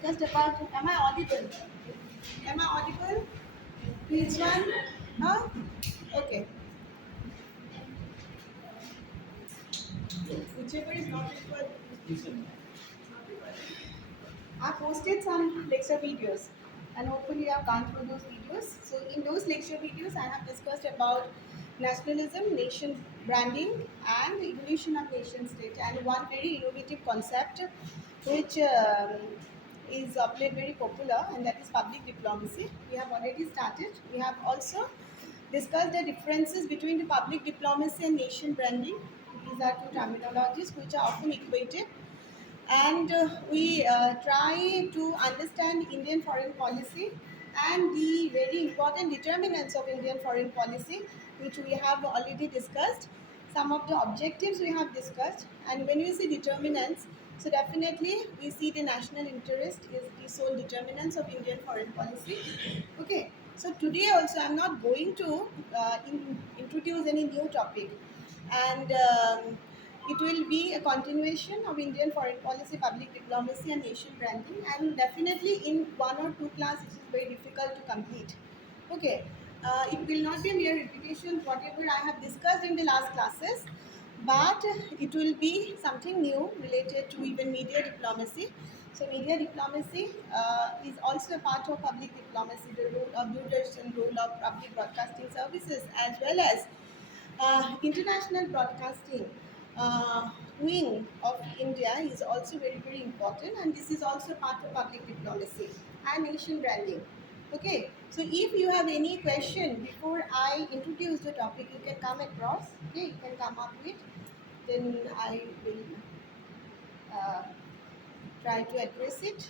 discussed about. Am I audible? Am I audible? Which one? Huh? Okay. Whichever is not required. I posted some lecture videos and hopefully I've gone through those videos. So in those lecture videos I have discussed about nationalism, nation branding and the evolution of nation state, and one very innovative concept which is of late very popular, and that is public diplomacy. We have already started. We have also discussed the differences between the public diplomacy and nation branding. These are two terminologies which are often equated, and we try to understand Indian foreign policy and the very important determinants of Indian foreign policy, which we have already discussed. Some of the objectives we have discussed, and when we see determinants, so definitely we see the national interest is the sole determinants of Indian foreign policy. Okay, so today also I'm not going to introduce any new topic, and it will be a continuation of Indian foreign policy, public diplomacy, and nation branding. And definitely, in one or two classes, it is very difficult to complete. Okay, it will not be a mere repetition whatever I have discussed in the last classes, but it will be something new related to even media diplomacy. So, media diplomacy is also a part of public diplomacy, the role of Doordarshan, role of public broadcasting services, as well as international broadcasting wing of India is also very, very important, and this is also part of public diplomacy and nation branding. Okay, so if you have any question before I introduce the topic, you can come across. Okay, you can come up with, then I will uh, try to address it.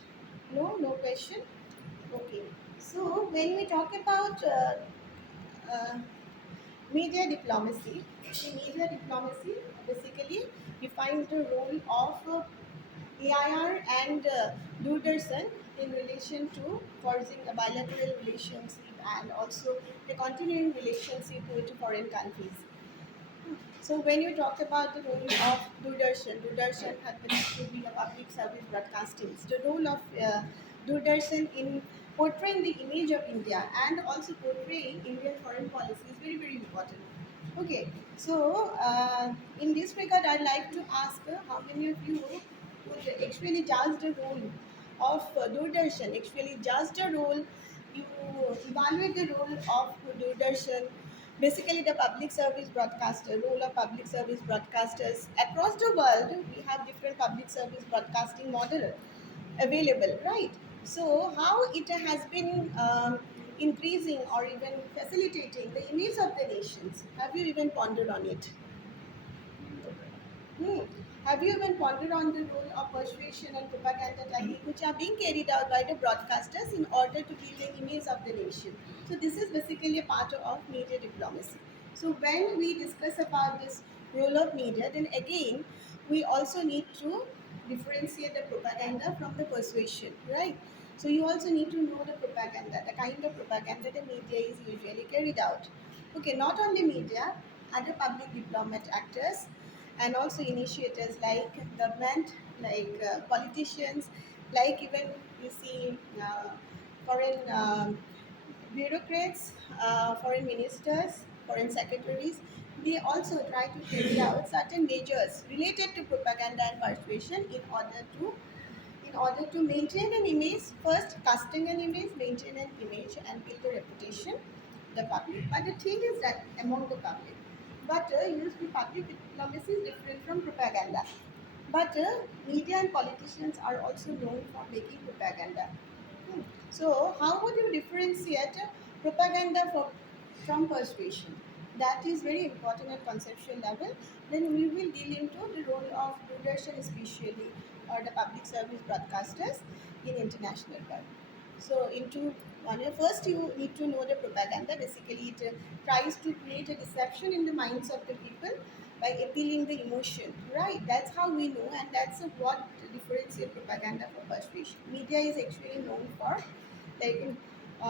No, no question. Okay, so when we talk about uh, media diplomacy. See, media diplomacy basically defines the role of AIR and Doordarshan in relation to forging a bilateral relationship and also the continuing relationship with foreign countries. So when you talk about the role of Doordarshan, Doordarshan happens to be a public service broadcasting. So the role of Doordarshan in portraying the image of India and also portraying Indian foreign policy is very, very important. Okay, so in this regard, I'd like to ask how many of you would actually judge the role of Doordarshan, actually judge the role, you evaluate the role of Doordarshan, basically the public service broadcaster, role of public service broadcasters. Across the world, we have different public service broadcasting model available, right? So how it has been increasing or even facilitating the image of the nations? Have you even pondered on it? Hmm. Have you even pondered on the role of persuasion and propaganda technique which are being carried out by the broadcasters in order to build the image of the nation? So this is basically a part of media diplomacy. So when we discuss about this role of media, then again we also need to differentiate the propaganda from the persuasion, right? So you also need to know the propaganda, the kind of propaganda the media is usually carried out. Okay, not only media, other public diplomat actors and also initiators like government, like politicians, like even you see foreign bureaucrats, foreign ministers, foreign secretaries. They also try to carry out certain measures related to propaganda and persuasion in order to maintain an image, first casting an image, maintain an image, and build a reputation the public. But the thing is that among the public, but usually public diplomacy is different from propaganda. But media and politicians are also known for making propaganda. Hmm. So how would you differentiate propaganda from persuasion? That is very important at conceptual level. Then we will deal into the role of Doordarshan especially, or the public service broadcasters in international world. So first you need to know the propaganda. Basically, it tries to create a deception in the minds of the people by appealing the emotion, right? That's how we know, and that's what differentiates propaganda from persuasion. Media is actually known for like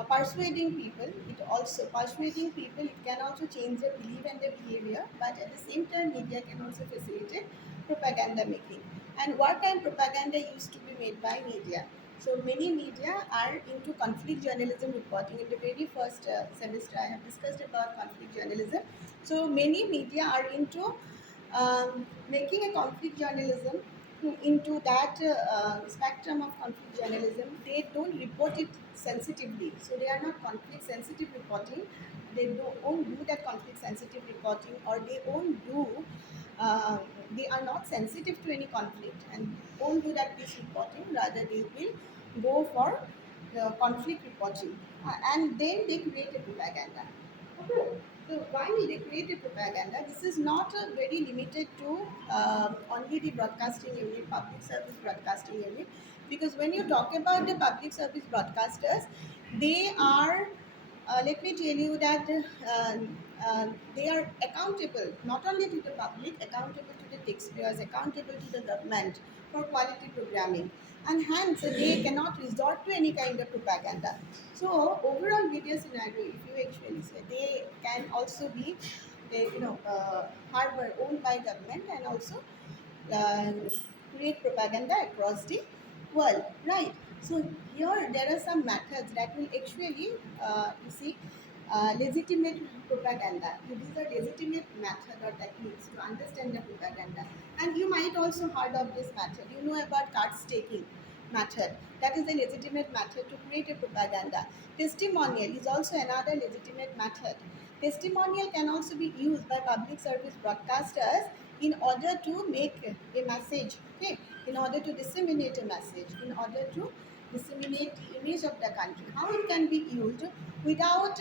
persuading people. It also persuading people. It can also change their belief and their behavior, but at the same time, media can also facilitate propaganda making. And what kind propaganda used to be made by media? So many media are into conflict journalism reporting. In the very first semester, I have discussed about conflict journalism. So many media are into making a conflict journalism into that spectrum of conflict journalism. They don't report it sensitively. So they are not conflict sensitive reporting. They won't do that conflict sensitive reporting, or they won't do uh, they are not sensitive to any conflict and won't do that peace reporting. Rather, they will go for the conflict reporting, and then they create a propaganda. Okay. So why will they create a propaganda? This is not very limited to only the broadcasting unit, public service broadcasting unit, because when you talk about the public service broadcasters, they are let me tell you that they are accountable not only to the public, accountable to the taxpayers, accountable to the government for quality programming, and hence they cannot resort to any kind of propaganda. So overall video scenario, if you actually say, they can also be hardware owned by government, and also uh, create propaganda across the world, right? So here there are some methods that will actually, you see, legitimate propaganda. These are legitimate method or techniques to understand the propaganda. And you might also heard of this method. You know about card staking method. That is a legitimate method to create a propaganda. Testimonial is also another legitimate method. Testimonial can also be used by public service broadcasters in order to make a message, okay, in order to disseminate a message, in order to disseminate the image of the country. How it can be used without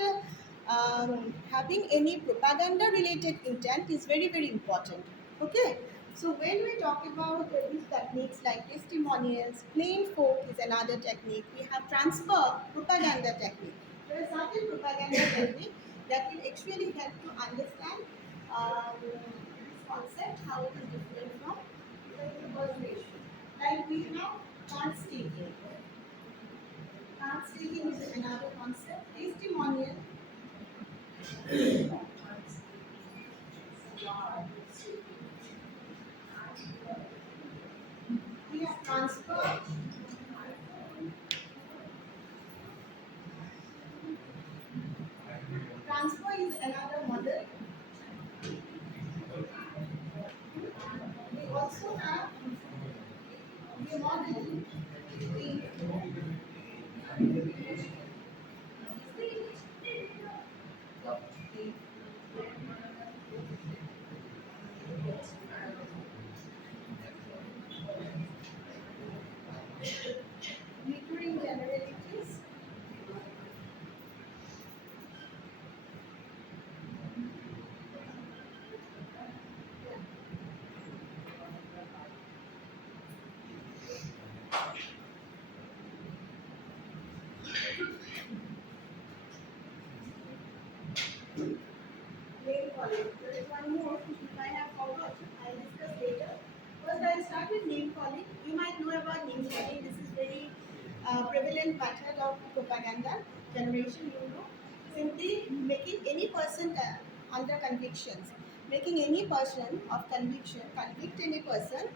having any propaganda related intent is very, very important. Okay, so when we talk about these techniques like testimonials, plain folk is another technique. We have transfer propaganda technique. There are certain propaganda technique that will actually help to understand this concept, how it is different from the persuasion. Like we have card staking. Card staking is another concept. Testimonial. We have transfer. Transfer is another model. We also have the model. We recurring generalities. Name calling. There is one more which I have forgot. I'll discuss later. First, I'll start with name calling. You might know about name calling. This is very prevalent method of propaganda generation. You know, simply making any person under convictions, making any person of conviction convict any person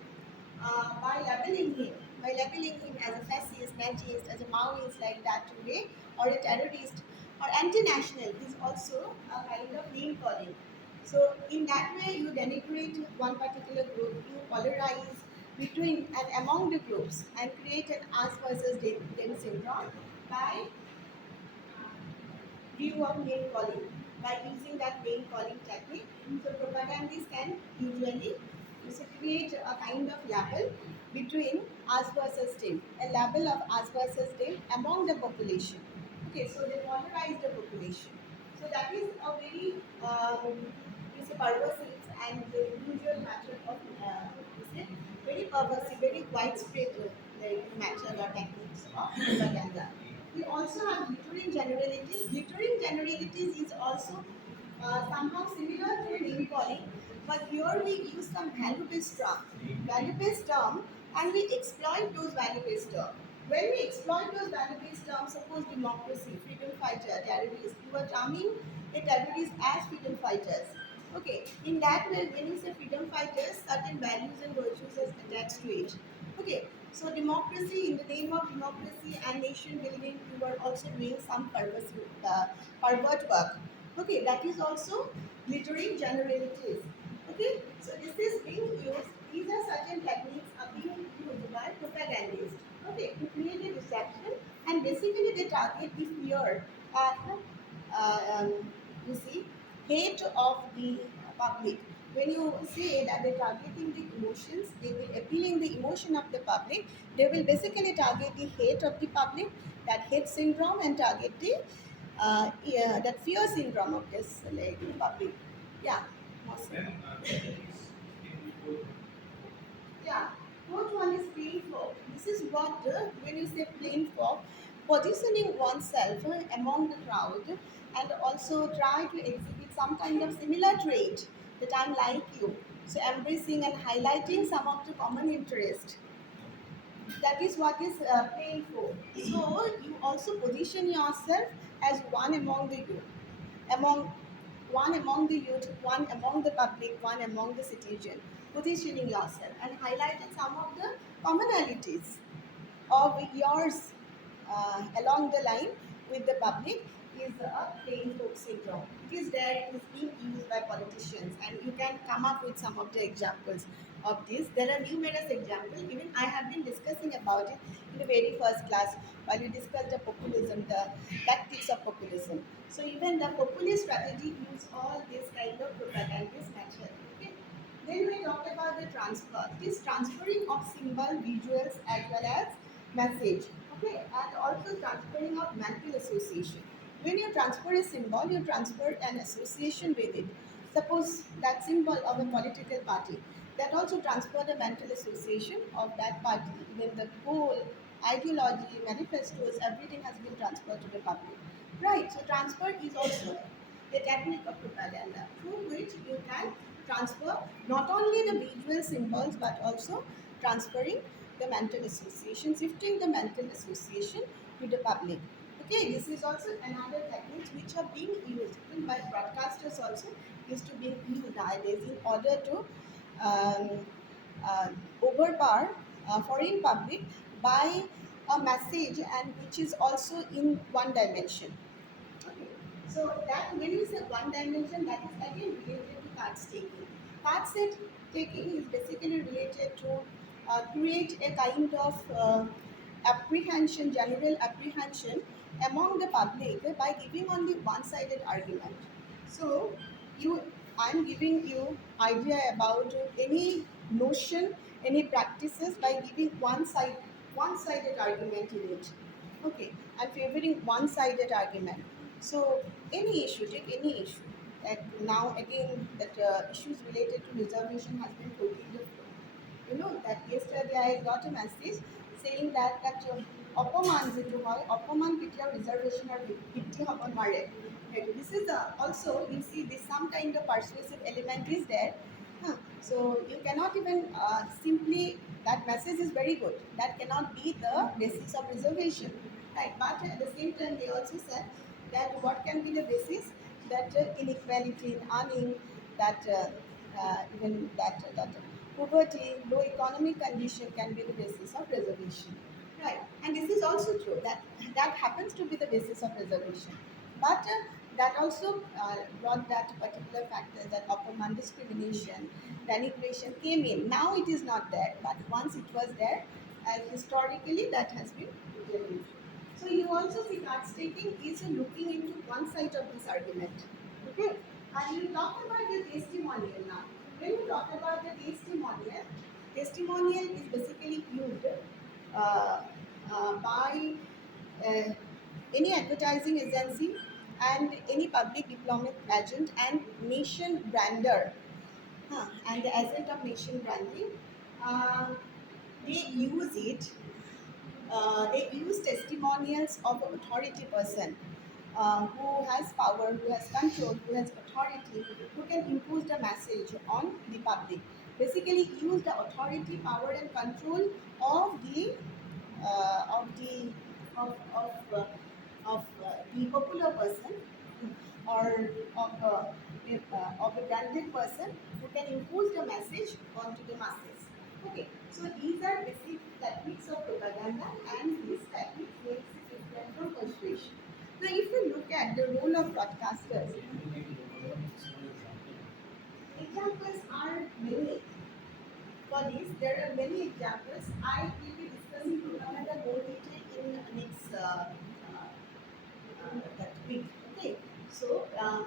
by labeling him as a fascist, Nazist, as a Maoist like that today, or a terrorist, or anti-national is also a kind of name calling. So in that way, you denigrate one particular group, you polarize between and among the groups, and create an us versus them syndrome by view of name calling, by using that name calling technique. So propagandists can usually create a kind of label between us versus them, a label of us versus them among the population. Okay, so they polarize the population. So that is a very pervasive and the usual method of very pervasive, very widespread method or techniques of propaganda. We also have glittering generalities. Glittering generalities is also somehow similar to name calling, but here we use some value-based term. Value-based term, and we exploit those value-based terms. When we exploit those value-based terms, suppose democracy, freedom fighter, terrorist, you are terming a terrorist as freedom fighters. Okay, in that way, when you say freedom fighters, certain values and virtues are attached to it. Okay, So democracy, in the name of democracy and nation building, you are also doing some pervert work. Okay, that is also glittering generalities. Okay, so this is being used. These are certain techniques are being used by propagandists. Okay, to create a deception, and basically they target the fear and you see hate of the public. When you say that they're targeting the emotions, they will appealing the emotion of the public. They will basically target the hate of the public, that hate syndrome, and target the yeah, that fear syndrome of this like public. Yeah, awesome. Yeah, fourth one is plain folk. This is what when you say plain folk, positioning oneself among the crowd and also try to exhibit some kind of similar trait that I'm like you. So embracing and highlighting some of the common interest. That is what is plain folk. So you also position yourself as one among the youth, among one among the youth, one among the public, one among the citizen, positioning yourself and highlighted some of the commonalities of yours along the line with the public is a plain folk syndrome. It is there, it is being used by politicians, and you can come up with some of the examples of this. There are numerous examples. Even I have been discussing about it in the very first class while we discussed the populism, the tactics of populism. So even the populist strategy use all this kind of propagandist method. Okay. Then we talk about the transfer. This transferring of symbol, visuals as well as message. Okay, and also transferring of mental association. When you transfer a symbol, you transfer an association with it. Suppose that symbol of a political party, that also transfer the mental association of that party. Even the whole ideology, manifestos, everything has been transferred to the public. Right, so transfer is also a technique of propaganda through which you can transfer not only the visual symbols but also transferring the mental association, shifting the mental association to the public. Okay, this is also another technique which are being used even by broadcasters also used to be used nowadays in order to um, uh, overpower foreign public by a message and which is also in one dimension. Okay. So that when you say one dimension, that is again related to card taking. Card set taking is basically related to create a kind of apprehension, general apprehension among the public by giving only one-sided argument. So you, I'm giving you idea about any notion, any practices by giving one-sided argument in it. Okay, and favoring one-sided argument. So any issue, take any issue. That now again that issues related to reservation has been totally different. You know that yesterday I got a message saying that অপমান যেটো হয় অপমান কেতিয়াও রিজার্ভেশনের ভিত্তি হব নোৱাৰে this is also you see this some kind of persuasive element is there. Huh. So you cannot even simply that message is very good, that cannot be the basis of reservation, right? But at the same time they also said that what can be the basis, that inequality in earning, that even that poverty, low economic condition can be the basis of reservation. Right. And this is also true that that happens to be the basis of reservation. But that also brought that particular factor that upperman discrimination, denigration came in. Now it is not there, but once it was there, and historically that has been removed. So you also see cards taking is looking into one side of this argument. Okay. And you talk about the testimonial now. When you talk about the testimonial, testimonial is basically used uh, by uh, any advertising agency and any public diplomatic agent and nation brander. And the agent of nation branding, uh, they use it. They use testimonials of an authority person who has power, who has control, who has authority, who can impose the message on the public. Basically, use the authority, power, and control of the of the of the popular person or of a branded person who can impose the message onto the masses. Okay, so these are basic techniques of propaganda, and these techniques makes it different from persuasion. Now, if you look at the role of broadcasters, examples are many. For this, there are many examples. I will be discussing propaganda more detail in next that week. Okay, so I'm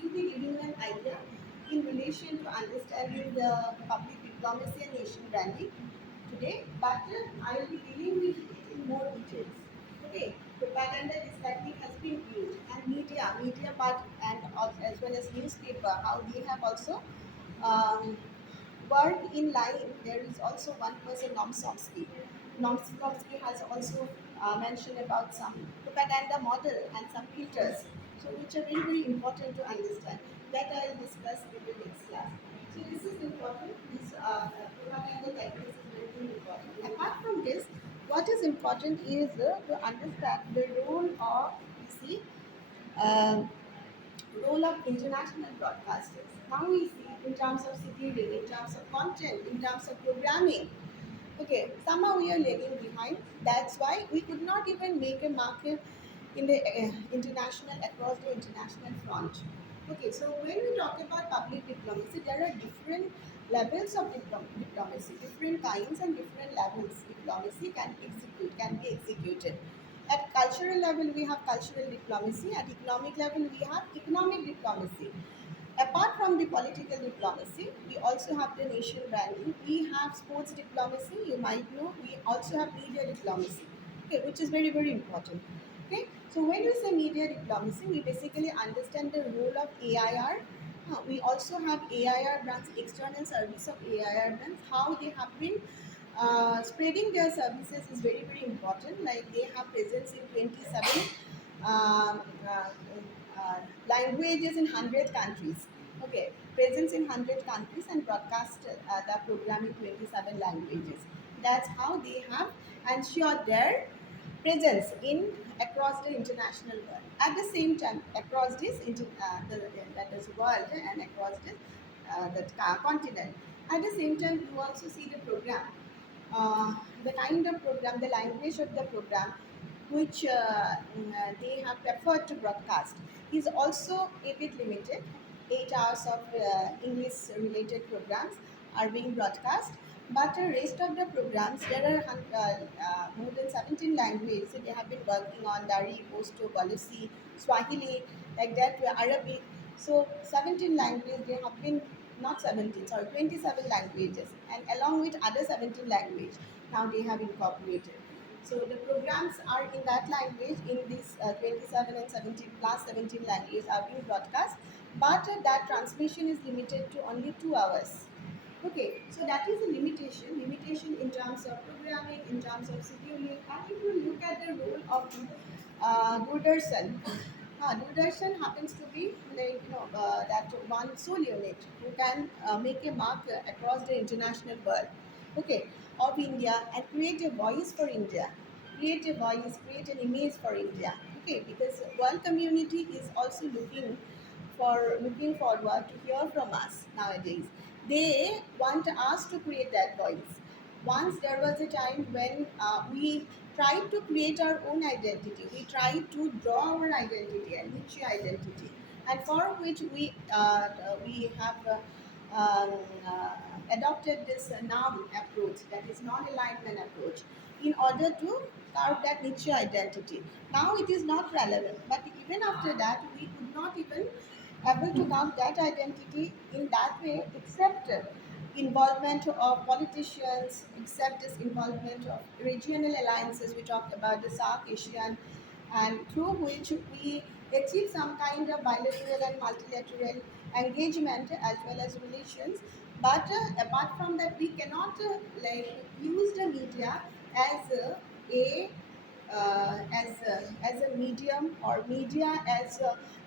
simply giving you an idea in relation to understanding the public diplomacy and nation branding today, but I will be dealing with it in more details. Okay, propaganda this technique has been used, and media part, and as well as newspaper, how they have also um, work in line. There is also one person, Noam Chomsky. Noam Chomsky has also mentioned about some propaganda model and some filters, so which are very very important to understand. That I will discuss in the next class. So this is important. This propaganda techniques is very very important. Apart from this, what is important is to understand the role of, you see, um, role of international broadcasters. Now we see in terms of scheduling, in terms of content, in terms of programming. Okay, somehow we are lagging behind. That's why we could not even make a market in the international, across the international front. Okay, so when we talk about public diplomacy, there are different levels of diplomacy, different kinds and different levels diplomacy can be executed. At cultural level, we have cultural diplomacy. At economic level, we have economic diplomacy. Apart from the political diplomacy, we also have the nation branding. We have sports diplomacy. You might know. We also have media diplomacy, okay, which is very very important. Okay, so when you say media diplomacy, we basically understand the role of AIR. We also have AIR brands, external service of AIR brands. How they have been spreading their services is very very important. Like they have presence in 27 um, uh, languages in 100 countries. Okay, presence in 100 countries and broadcast the program in 27 languages. That's how they have ensured their presence in across the international world. At the same time, across this that is world and across this continent. At the same time, you also see the program, the kind of program, the language of the program, which they have preferred to broadcast, is also a bit limited. 8 hours of English-related programs are being broadcast, but the rest of the programs, there are more than 17 languages they have been working on: Dari, Pashto, Baluchi, Swahili, like that, Arabic. So 17 languages they have been, not 17, sorry, 27 languages, and along with other 17 language, now they have incorporated. So the programs are in that language, in this 27 and 17 plus 17 languages are being broadcast, but that transmission is limited to only 2 hours. Okay, so that is a limitation in terms of programming, in terms of scheduling. And if you look at the role of Doordarshan, Doordarshan happens to be like, that one sole unit who can make a mark across the international world, okay, of India, and create a voice for India, create a voice, create an image for India. Okay, because world community is also looking forward to hear from us nowadays. They want us to create that voice. Once there was a time when we tried to create our own identity. We tried to draw our identity and niche identity, and for which we have um, uh, adopted this NAM approach, that is non-alignment approach, in order to carve that niche identity. Now it is not relevant, but even after that, we could not even able to carve that identity in that way, except involvement of politicians, except this involvement of regional alliances. We talked about the South Asian, and through which we achieve some kind of bilateral and multilateral engagement as well as relations. But apart from that, we cannot like use the media as as a medium, or media as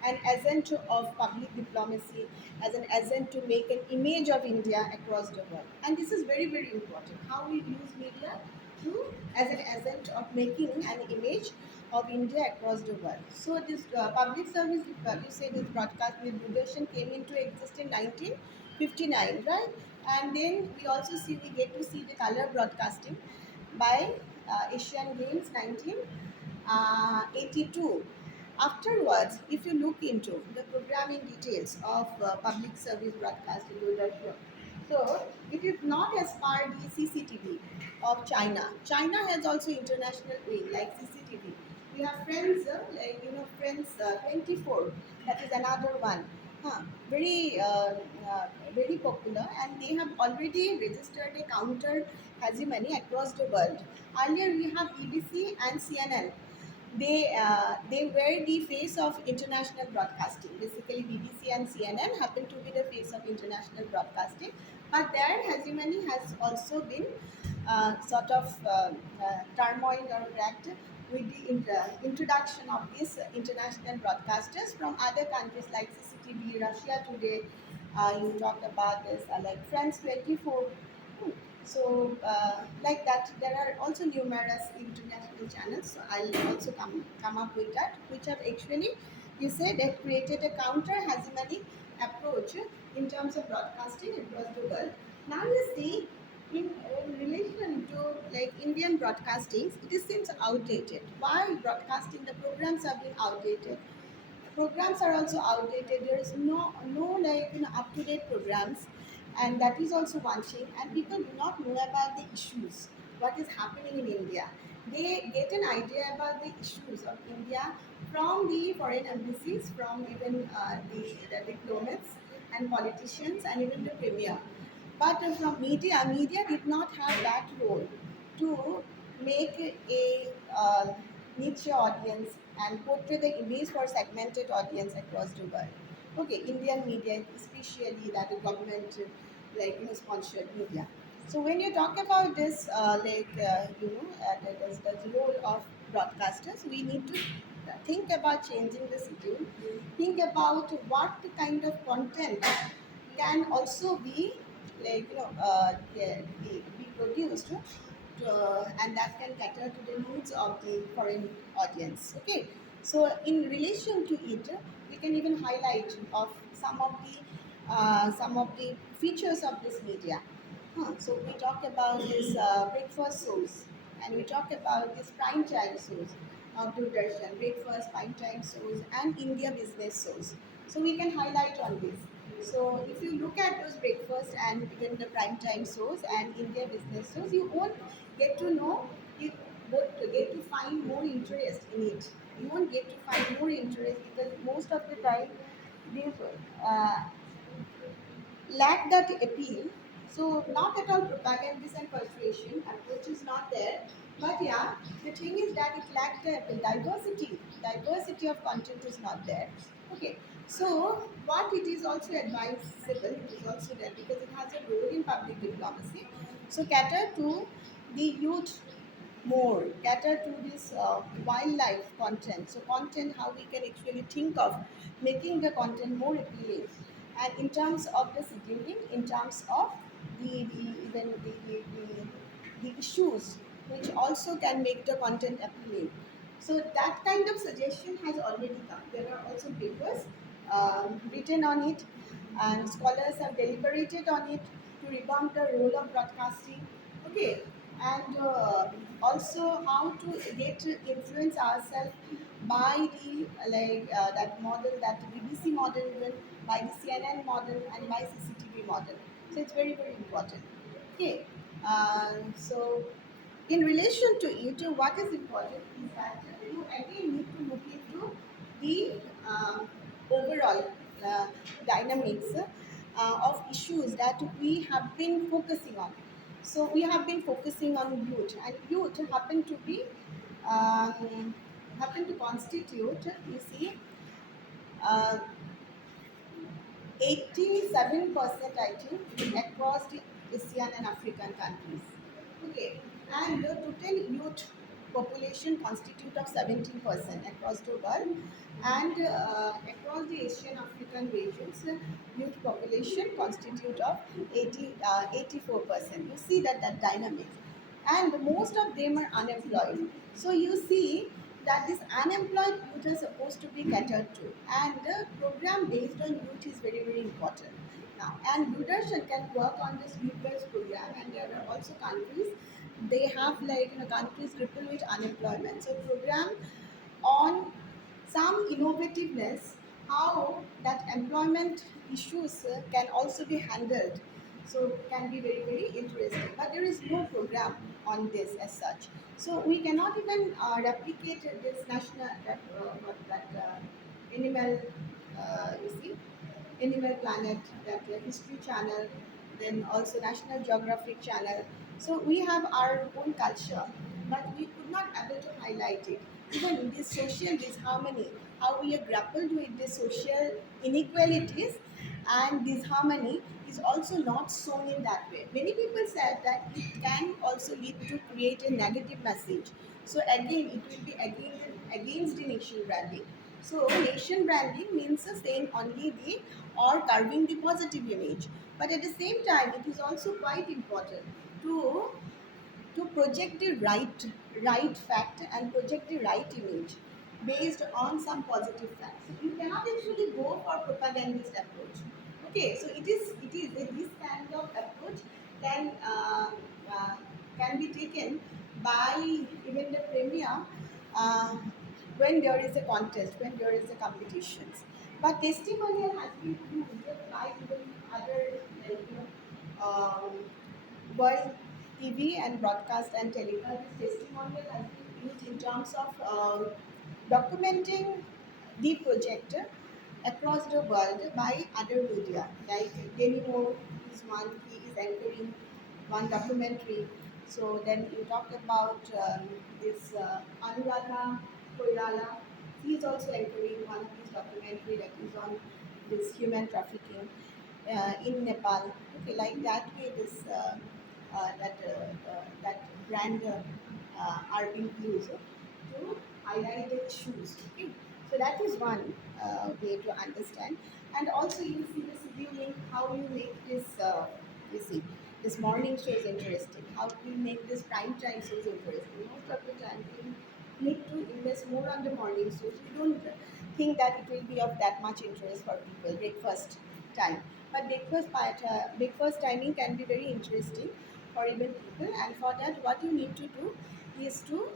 an agent of public diplomacy, as an agent to make an image of India across the world. And this is very very important. How we use media to as an agent of making an image of India across the world. So this public service, you say this broadcast with Doordarshan came into existence in 59, right? And then we also see we get to see the color broadcasting by Asian Games 1982. Afterwards, if you look into the programming details of public service broadcasting, so it is not as per the CCTV of China. China has also international wing like CCTV. We have Friends, Friends 24. That is another one. Very very popular, and they have already registered a counter hegemony across the world. Earlier we have BBC and CNN. They were the face of international broadcasting. Basically, BBC and CNN happen to be the face of international broadcasting, but their hegemony has also been sort of turmoil or cracked with the introduction of these international broadcasters from other countries like CCTV, Russia Today. You talked about this, like France 24. So, like that, there are also numerous international channels. So I'll also come up with that, which have actually, you said, they've created a counter hegemonic approach in terms of broadcasting across the world. Now you see, in relation to like Indian broadcasting, it seems outdated. Why broadcasting? The programs are being outdated. Programs are also outdated. There is no like up to date programs, and that is also one thing. And people do not know about the issues, what is happening in India. They get an idea about the issues of India from the foreign embassies, from even the diplomats and politicians, and even the premier. But from media did not have that role to make a niche audience and portray the image for segmented audience across the world. Okay, Indian media, especially that the government, sponsored media. So when you talk about this, the role of broadcasters, we need to think about changing the schedule. Think about what kind of content can also be be produced and that can cater to the needs of the foreign audience. Okay, so in relation to it, we can even highlight of some of the features of this media. So we talk about this breakfast shows, and we talk about this prime time shows of Doordarshan, breakfast, prime time shows, and India business shows. So we can highlight on this. So if you look at those breakfast and even the prime time shows and India business shows, you won't get to know, you won't get to find more interest in it. You won't get to find more interest because most of the time these uh, lack that appeal. So not at all propagandist and persuasion approach is not there. But yeah, the thing is that it lacks the appeal. Diversity of content is not there. Okay. So what it is also advisable, it is also there because it has a role in public diplomacy. So cater to the youth more, cater to this wildlife content. So content, how we can actually think of making the content more appealing, and in terms of the scheduling, in terms of the even the issues which also can make the content appealing. So that kind of suggestion has already come. There are also papers written on it, and scholars have deliberated on it to revamp the role of broadcasting. Okay, and also how to get to influence ourselves by the that model, that BBC model, even by the CNN model and by CCTV model. So it's very important. Okay, so in relation to it, what is important is that you again need to look into the overall dynamics of issues that we have been focusing on. So we have been focusing on youth, and youth um, happen to constitute, you see, uh, 87% I think across the Asian and African countries. Okay, and the total youth population constitute of 17% across the world, and across the Asian African regions, youth population constitute of 84%. You see that dynamic, and most of them are unemployed. So you see that this unemployed it is supposed to be catered to, and the program based on youth is very very important now. And Doordarshan can work on this youth-based program, and there are also countries they have like countries crippled with unemployment. So program on some innovativeness, how that employment issues can also be handled. So can be very very interesting. But there is no program on this as such. So we cannot even replicate this national animal you see Animal Planet, that History Channel, then also National Geographic Channel. So we have our own culture, but we could not able to highlight it. Even in this social disharmony, how we are grappled with the social inequalities and disharmony is also not shown in that way. Many people said that it can also lead to create a negative message. So again, it will be against the nation branding. So nation branding means saying only the or carving the positive image. But at the same time, it is also quite important to project the right fact and project the right image based on some positive facts. So you cannot actually go for propagandist approach. Okay, so it is this kind of approach can uh, uh, can be taken by even the premier uh, when there is a contest, when there is a competitions. But testimonial has been used by even other like, world TV and broadcast and telecast. This testimonial has been used in terms of documenting the project across the world by other media. Like Demi Moore is one, he is anchoring one documentary. So then you talked about this Anuradha Koirala. He is also anchoring one of his documentary that is on this human trafficking in Nepal. Okay, like that way, this that brand are being used to highlight the issues. Okay, so that is one way to understand. And also, you see the scheduling, how you make this. You see, this morning shows interesting. How we make this prime time shows interesting. Most of the time, we need to invest more on the morning shows. We don't think that it will be of that much interest for people. Breakfast time, but breakfast timing can be very interesting for even people. And for that, what you need to do is to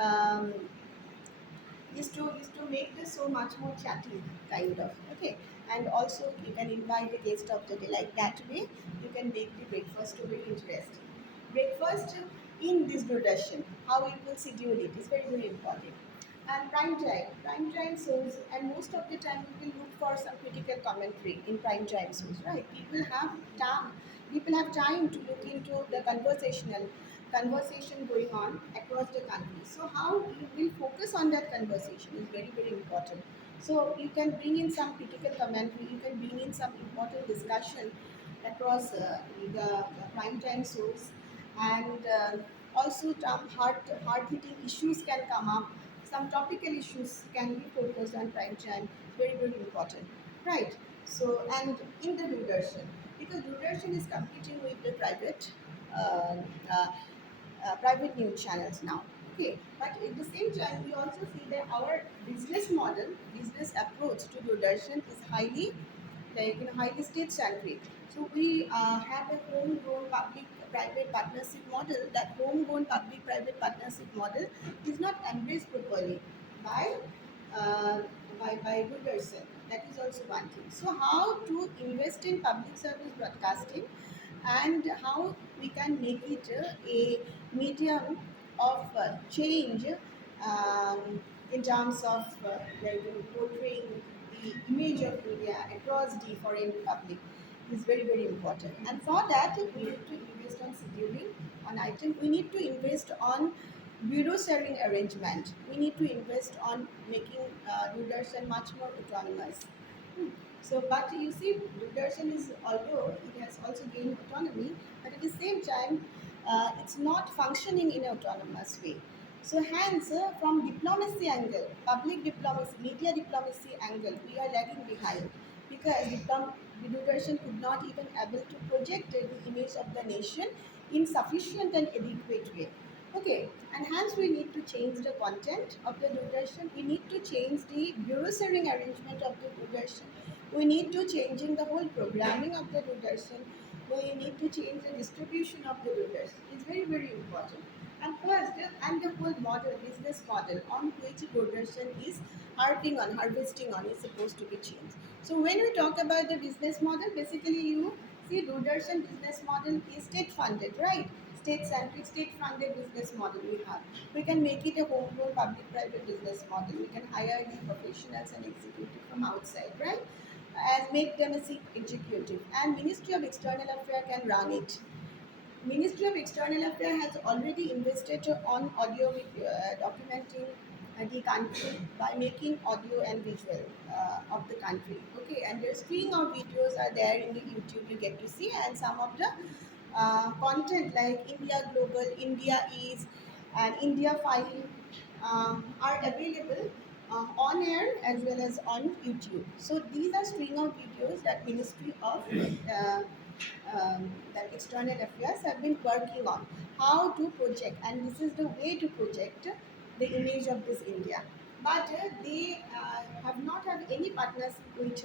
um, is to make this so much more chatty kind of. Okay, and also you can invite the guest of the day. Like that way, you can make the breakfast very interesting. Breakfast in this Doordarshan, how you will schedule it is very very important. And prime time shows, and most of the time we will look for some critical commentary in prime time shows, right? People have time to look into the conversation going on across the country. So how you will focus on that conversation is very very important. So you can bring in some critical commentary, you can bring in some important discussion across the prime time shows, and also some hard hitting issues can come up. Some topical issues can be focused on prime time. Very very important, right? So and in the Doordarshan, because Doordarshan is competing with the uh, uh, private news channels now. Okay, but at the same time, we also see that our business model, business approach to Doordarshan is highly highly state centric. So we have a homegrown public-private partnership model. That homegrown public-private partnership model is not embraced properly by uh, by Doordarshan. That is also one thing. So how to invest in public service broadcasting, and how we can make it a medium of change um, in terms of portraying the image of India across the foreign public is very very important. And for that, we need to invest on scheduling, on item. We need to invest on bureau sharing arrangement. We need to invest on making Doordarshan much more autonomous. Hmm. So, but you see, Doordarshan is, although it has also gained autonomy, but at the same time, it's not functioning in an autonomous way. So, hence, from diplomacy angle, public diplomacy, media diplomacy angle, we are lagging behind, because the Doordarshan could not even able to project the image of the nation in sufficient and adequate way. Okay, and hence we need to change the content of the Doordarshan. We need to change the bureau serving arrangement of the Doordarshan. We need to changing the whole programming of the Doordarshan. We need to change the distribution of the Doordarshan. It's very, very important. And first, and the whole model, business model on which Doordarshan is harvesting on is supposed to be changed. So when we talk about the business model, basically you see Doordarshan business model is state funded, right? State-centric, state-funded business model we have. We can make it a homegrown public-private business model. We can hire the professionals and executives from outside, right? As make them a chief executive. And Ministry of External Affairs can run it. Ministry of External Affairs has already invested on audio documenting the country by making audio and visual of the country. Okay, and the string of videos are there in the YouTube you get to see, and some of the content like India Global, India Is, and India File are available on air as well as on YouTube. So these are string of videos that Ministry of that External Affairs have been working on how to project, and this is the way to project the image of this India. But they have not have any partnership with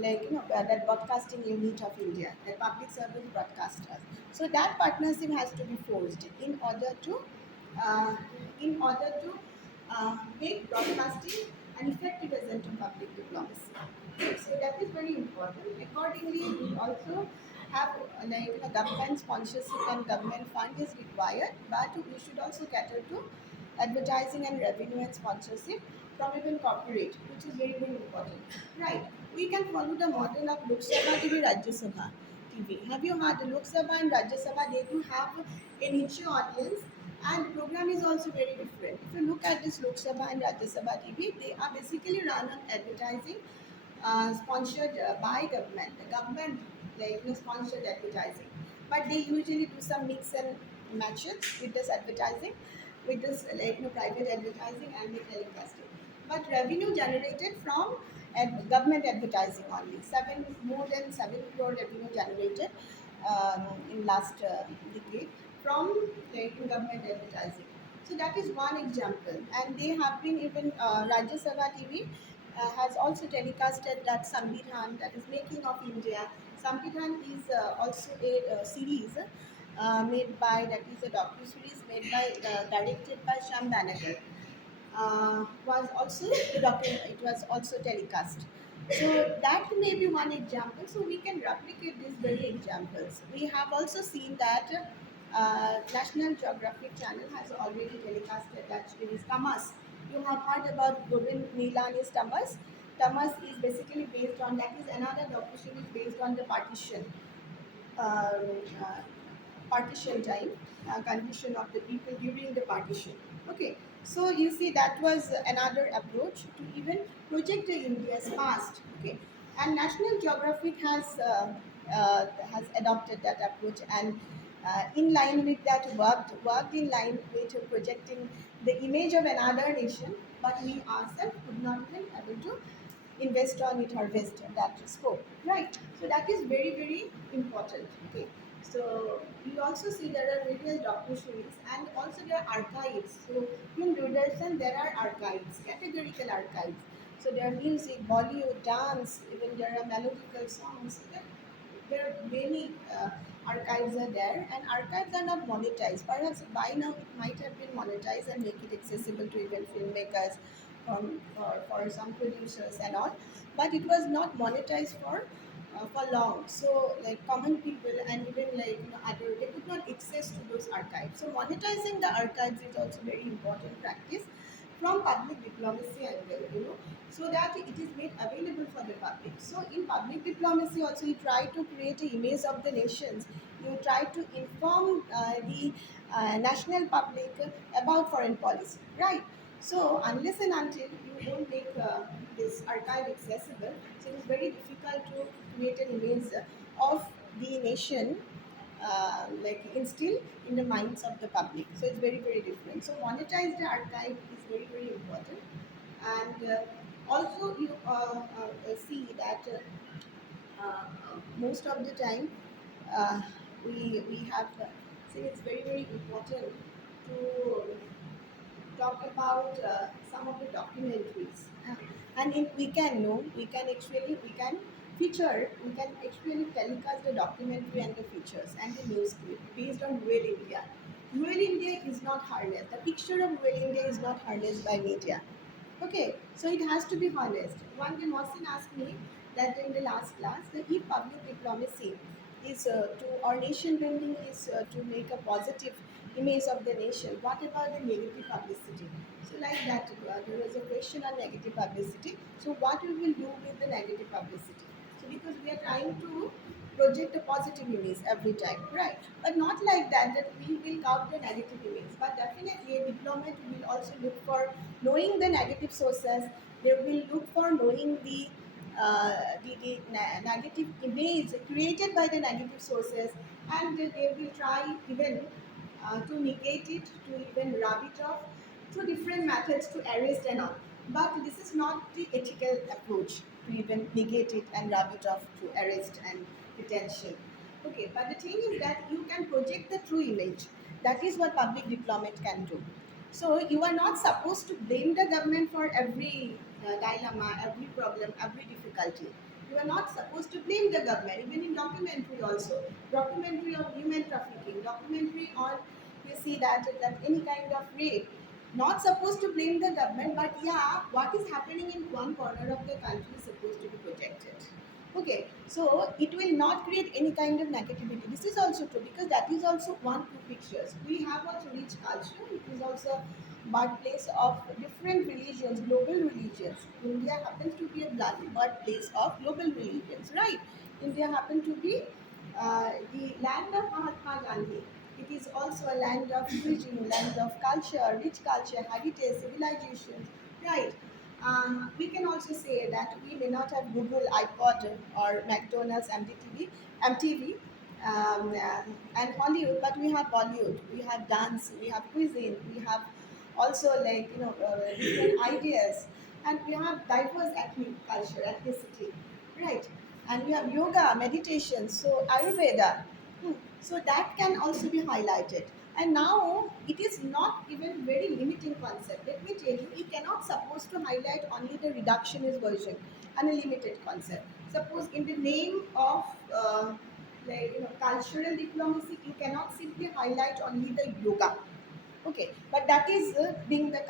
that broadcasting unit of India, that public service broadcasters. So that partnership has to be forged uh, in order to make broadcasting an effective agent of public diplomacy. So that is very important. Accordingly, we also have government sponsorship and government fund is required, but we should also cater to advertising and revenue and sponsorship from even corporate, which is very, very important. Right. We can follow the model of Lok Sabha TV, Rajya Sabha TV. Have you heard the Lok Sabha and Rajya Sabha? They do have a niche audience, and the program is also very different. If you look at this Lok Sabha and Rajya Sabha TV, they are basically run on advertising sponsored by government. The government sponsored advertising, but they usually do some mix and matches with this advertising, with this private advertising and the telecasting. But revenue generated from government advertising only. More than 7 crore revenue generated in last decade from government advertising. So that is one example, and they have been even Rajya Sabha TV has also telecasted that Samvidhan, that is making of India. Samvidhan is also a series made by, that is a docu series made by directed by Sham Banagar. Was also the document. It was also telecast. So that may be one example. So we can replicate these very examples. We have also seen that National Geographic Channel has already telecasted that series Tamas. You have heard about Govind Nilani's Tamas. Tamas is basically based on, that is another docu-series based on the um, uh, partition time, condition of the people during the partition. Okay, so you see that was another approach to even project the India's past. Okay, and National Geographic has adopted that approach, and in line with that worked in line with projecting the image of another nation, but we ourselves could not even able to invest on it, harvest that scope, right? So that is very, very important. Okay, so we also see there are various documentaries and also there are archives. So in Doordarshan there are archives, categorical archives. So there are music, Bollywood, dance, even there are melodical songs. There are many archives are there, and archives are not monetized. Perhaps by now it might have been monetized and make it accessible to even filmmakers, for some producers and all, but it was not monetized for long. So like common people and even other, they could not access to those archives. So monetizing the archives is also very important practice from public diplomacy angle, so that it is made available for the public. So in public diplomacy also you try to create an image of the nations. You try to inform the national public about foreign policy, right? So unless and until you don't make this archive accessible, so it is very difficult to create an image of the nation instill in the minds of the public. So it's very, very different. So monetize the archive is very, very important. And also you see that most of the time uh, we have see it's very, very important to talk about some of the documentaries. And in we can actually we can feature, we can actually telecast the documentary and the features and the news clip based on real India. Real India is not harnessed. The picture of real India is not harnessed by media. Okay, so it has to be honest. One can also ask me that in the last class, the e-public diplomacy is to our nation building is to make a positive image of the nation. What about the negative publicity? So like that, there was a question on negative publicity. So what we will do with the negative publicity? So because we are trying to project a positive image every time, right? But not like that, that we will count the negative image. But definitely a diplomat will also look for knowing the negative sources. They will look for knowing the negative image created by the negative sources, and they will try even to negate it, to even rub it off through different methods to arrest and all. But this is not the ethical approach to even negate it and rub it off to arrest and detention. Okay, but the thing is that you can project the true image. That is what public diplomat can do. So you are not supposed to blame the government for every dilemma, every problem, every difficulty. You are not supposed to blame the government, even in documentary also. Documentary on human trafficking, documentary on, you see that any kind of rape. Not supposed to blame the government, but yeah, what is happening in one corner of the country is supposed to be protected. Okay, so it will not create any kind of negativity. This is also true because that is also one two pictures. We have also rich culture. It is also birthplace of different religions, global religions. India happens to be a birthplace of global religions, right? India happens to be the land of Mahatma Gandhi. It is also a land of cuisine, land of culture, rich culture, heritage, civilizations, right? We can also say that we may not have Google, iPod, or McDonald's, MTV, and Hollywood, but we have Bollywood, we have dance, we have cuisine, we have also like different ideas, and we have diverse ethnic culture, ethnicity, right? And we have yoga, meditation, so Ayurveda. So that can also be highlighted. And now it is not even very limiting concept. Let me tell you, you cannot suppose to highlight only the reductionist version and a limited concept. Suppose in the name of cultural diplomacy, you cannot simply highlight only the yoga. Okay, but that is being the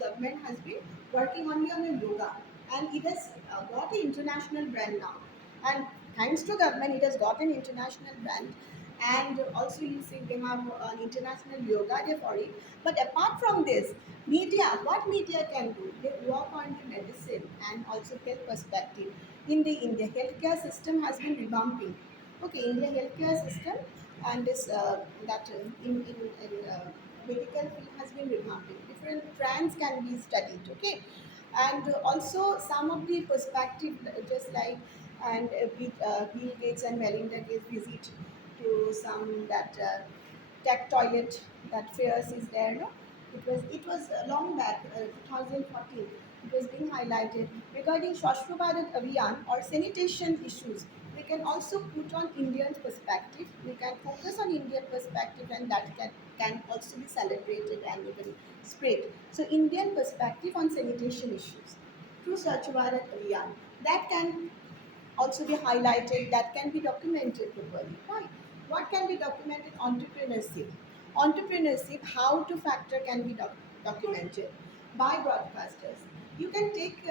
government has been working only on the yoga, and it has got an international brand now. And thanks to government, it has got an international brand. And also, you see, they have an international yoga day for it. But apart from this, media, what media can do? They work on the medicine and also health perspective. In the India healthcare system has been revamping. Okay, India healthcare system and this that in medical field has been revamping. Different trends can be studied. Okay, and also some of the perspective, just like and Bill Gates and Melinda Gates visit to some that tech toilet that fairs is there. No, it was long back, 2014. It was being highlighted regarding Swachh Bharat Abhiyan or sanitation issues. We can also put on Indian perspective. We can focus on Indian perspective, and that can also be celebrated and even spread. So Indian perspective on sanitation issues through Swachh Bharat Abhiyan, that can also be highlighted, that can be documented properly, right? What can be documented? Entrepreneurship, how to factor can be documented by broadcasters. You can take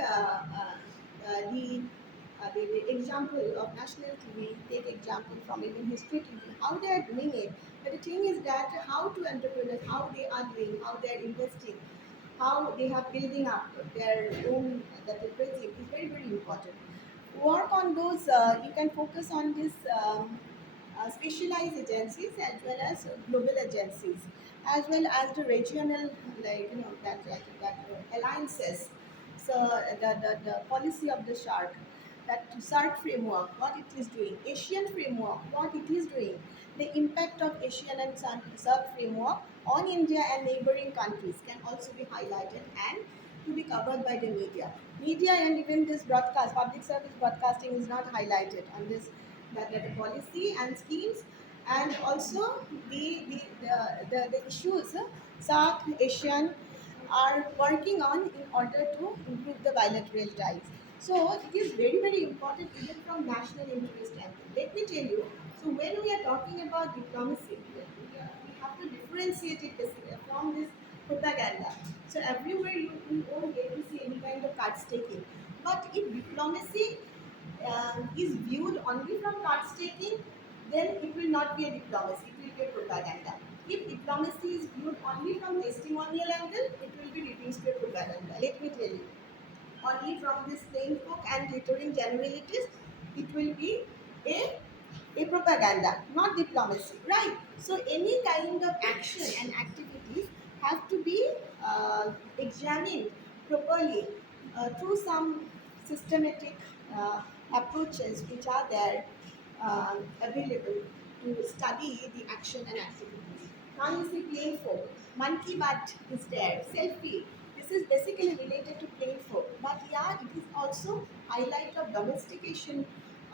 the example of national TV, take example from even history TV, how they are doing it. But the thing is that how to entrepreneurs, how they are doing, how they are investing, how they have building up their own that regime is very very important. Work on those. You can focus on this specialized agencies as well as global agencies, as well as the regional, like that alliances. So the policy of the shark, that SARC framework, what it is doing, Asian framework, what it is doing, the impact of Asian and SARC framework on India and neighboring countries can also be highlighted and to be covered by the media. Media and even this broadcast, public service broadcasting is not highlighted on this, that the policy and schemes and also the issues South Asian are working on in order to improve the bilateral ties. So it is very, very important even from national interest angle. Let me tell you, so when we are talking about diplomacy, we have to differentiate it from this propaganda. So everywhere you won't get to see any kind of cards taking. But if diplomacy is viewed only from cards taking, then it will not be a diplomacy, it will be a propaganda. If diplomacy is viewed only from testimonial angle, it will be reduced to a propaganda. Let me tell you, only from this plain folk and glittering generalities, it will be a a propaganda, not diplomacy, right? So any kind of action and activities have to be examined properly through some systematic uh, approaches which are there available to study the action and activities. Now you see plain folk, monkey butt is there, selfie. This is basically related to plain folk, but yeah, it is also highlight of domestication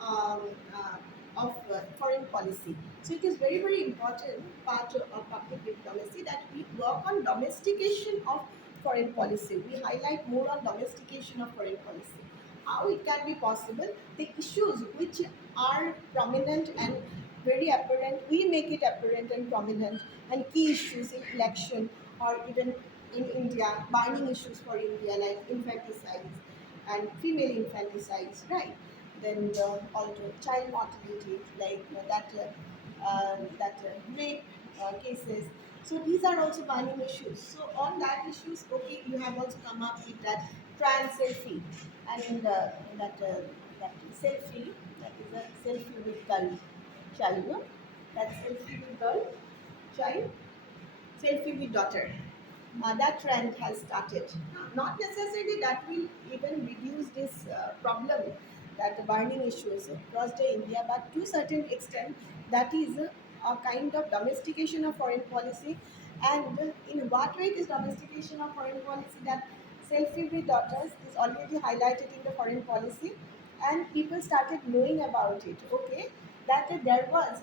um, of foreign policy. So it is very, very important part of public diplomacy that we work on domestication of foreign policy. We highlight more on domestication of foreign policy. How it can be possible, the issues which are prominent and very apparent, we make it apparent and prominent, and key issues in election or even in India, burning issues for India like infanticides and female infanticides, right? Then also child mortality, like rape cases. So these are also burning issues. So on that issues, okay, you have also come up with that trans selfie, and that selfie, that is a selfie with girl child, no? That selfie with girl child, selfie with daughter. That trend has started. Not necessarily that will even reduce this problem, that the burning issues across the India, but to certain extent, that is a kind of domestication of foreign policy. And in what way it is domestication of foreign policy? That selfie with daughters is already highlighted in the foreign policy, and people started knowing about it. Okay, that there was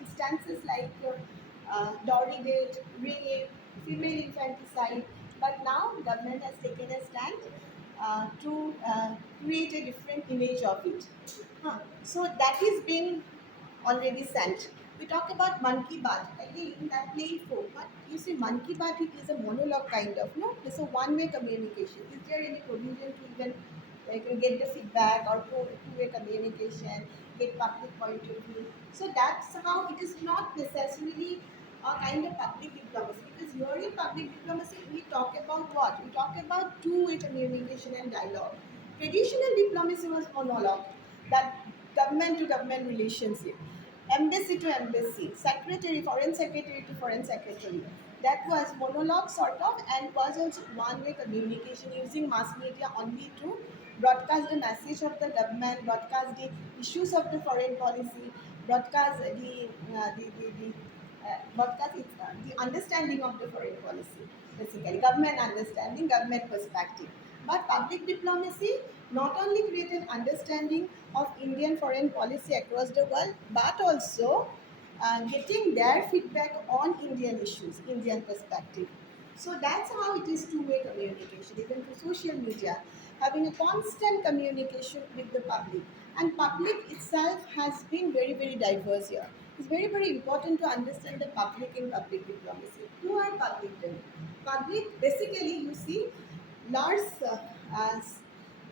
instances like dowry rate, rape, female infanticide. But now government has taken a stand to create a different image of it. So that is been already sent. We talk about monkey bath again, that playful. But you see, monkey bath it is a monologue kind of, no? It's a one-way communication. Is there any provision to even like get the feedback or two-way communication, get public point of view? So that's how it is not necessarily a kind of public diplomacy, because here in public diplomacy we talk about what? We talk about two-way communication and dialogue. Traditional diplomacy was monologue, that government to government relationship, embassy to embassy, secretary, foreign secretary to foreign secretary. That was monologue sort of, and was also one-way communication using mass media only to broadcast the message of the government, broadcast the issues of the foreign policy, broadcast broadcast the understanding of the foreign policy, basically government understanding, government perspective. But public diplomacy not only create an understanding of Indian foreign policy across the world, but also getting their feedback on Indian issues, Indian perspective. So that's how it is two-way communication, even through social media, having a constant communication with the public. And public itself has been very, very diverse here. It's very, very important to understand the public in public diplomacy. Who are public then? Public, basically, you see, large uh,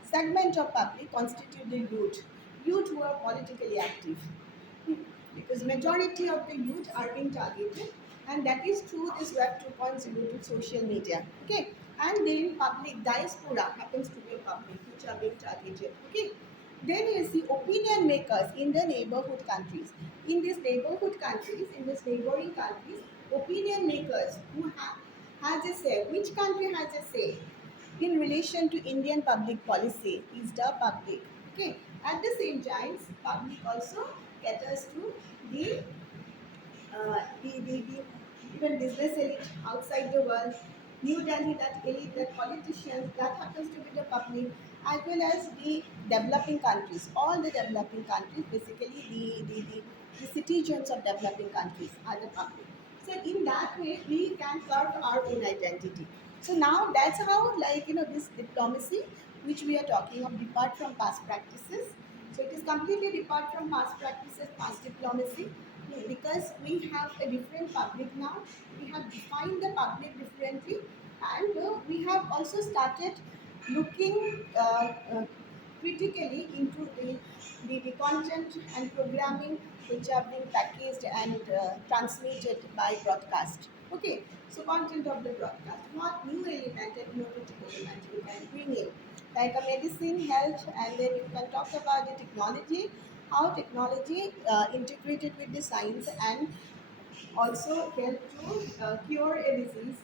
segment of public constitute the youth who are politically active, because majority of the youth are being targeted, and that is through this web 2.0 to social media. Okay, and then public diaspora happens to be a public which are being targeted. Okay, then you see opinion makers in the neighborhood countries. In these neighborhood countries, in these neighboring countries, opinion makers who has a say. Which country has a say in relation to Indian public policy is the public. Okay. At the same time, public also caters to the, the even business elite outside the world, New Delhi, that elite, that politicians, that happens to be the public, as well as the developing countries, all the developing countries, basically the the citizens of developing countries are the public. So in that way, we can carve our own identity. So now that's how, like, this diplomacy, which we are talking of, depart from past practices. So it is completely depart from past practices, past diplomacy, because we have a different public now. We have defined the public differently, and we have also started looking critically into the content and programming which are being packaged and transmitted by broadcast. Okay, so content of the broadcast, what new element and innovative element you can bring in, like a medicine, health, and then you can talk about the technology, how technology integrated with the science and also help to cure a disease,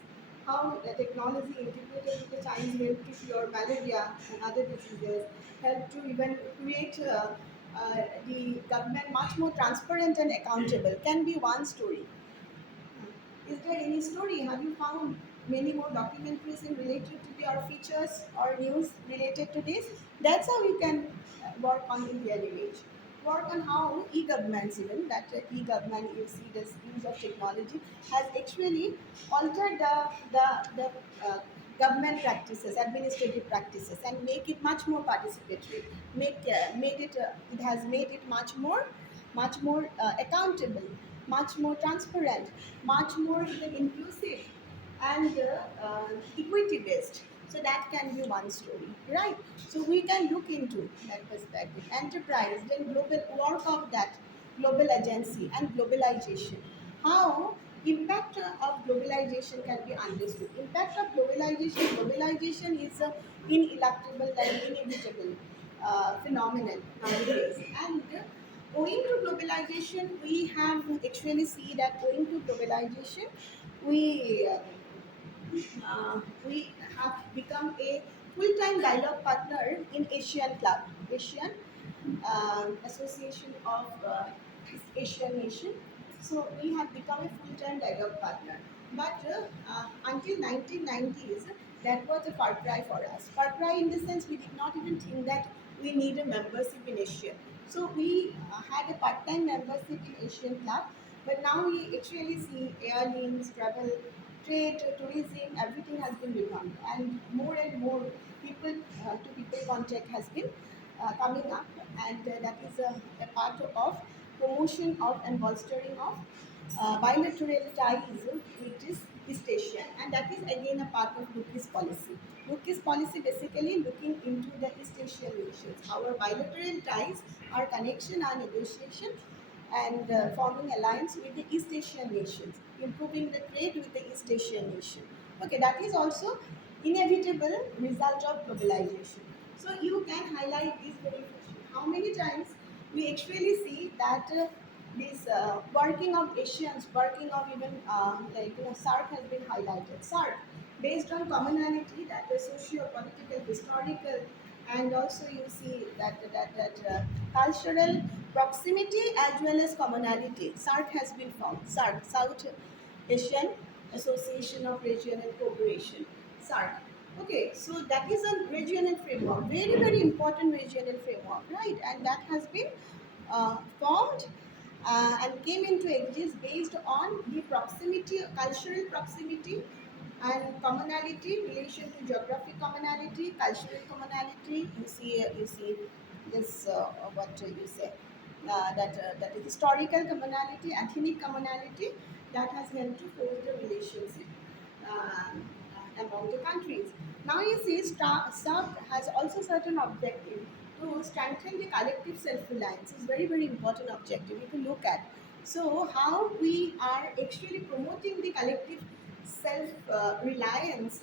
how the technology integrated with the science help to cure malaria and other diseases, help to even create the government much more transparent and accountable, can be one story. Is there any story? Have you found many more documentaries in related to your features or news related to this? That's how you can work on Indian image. Work on how e-governments, even that e-government, you see this use of technology has actually altered the government practices, administrative practices, and make it much more participatory. Made it it has made it much more accountable, much more transparent, much more even inclusive, and equity based. So that can be one story, right? So we can look into that perspective. Enterprise, then global work of that global agency and globalization. How impact of globalization can be understood. Impact of globalization. Globalization is a ineluctable and inevitable phenomenon nowadays, and owing to globalization, we have actually see that owing to globalization, we uh, we have become a full-time dialogue partner in Asian Club, Asian Association of Asian Nation. So we have become a full-time dialogue partner. But until 1990s, that was a far cry for us. Far cry in the sense we did not even think that we need a membership in Asia. So we had a part-time membership in Asian Club, but now we actually see airlines, travel, trade, tourism, everything has been revamped, and more people to people contact has been coming up, and that is a part of promotion of and bolstering of bilateral ties with this East Asia, and that is again a part of Lookis policy. Lookis policy basically looking into the East Asian nations, our bilateral ties, our connection, our negotiation, and forming alliance with the East Asian nations, improving the trade with the East Asian nation. Okay, that is also inevitable result of globalization. So you can highlight these beneficial. How many times we actually see that this working of Asians, working of even SARC has been highlighted. SARC, based on commonality, that is socio-political, historical, and also you see that cultural proximity as well as commonality. SARC has been formed. SARC, South Asian Association of Regional Cooperation. SARC. Okay, so that is a regional framework, very important regional framework, right? And that has been formed and came into existence based on the proximity, cultural proximity, and commonality, relation to geographic commonality, cultural commonality. You see this what you say that is historical commonality, ethnic commonality, that has helped to forge the relationship among the countries. Now you see, START has also certain objective to strengthen the collective self-reliance. Is very important objective if you look at. So how we are actually promoting the collective self-reliance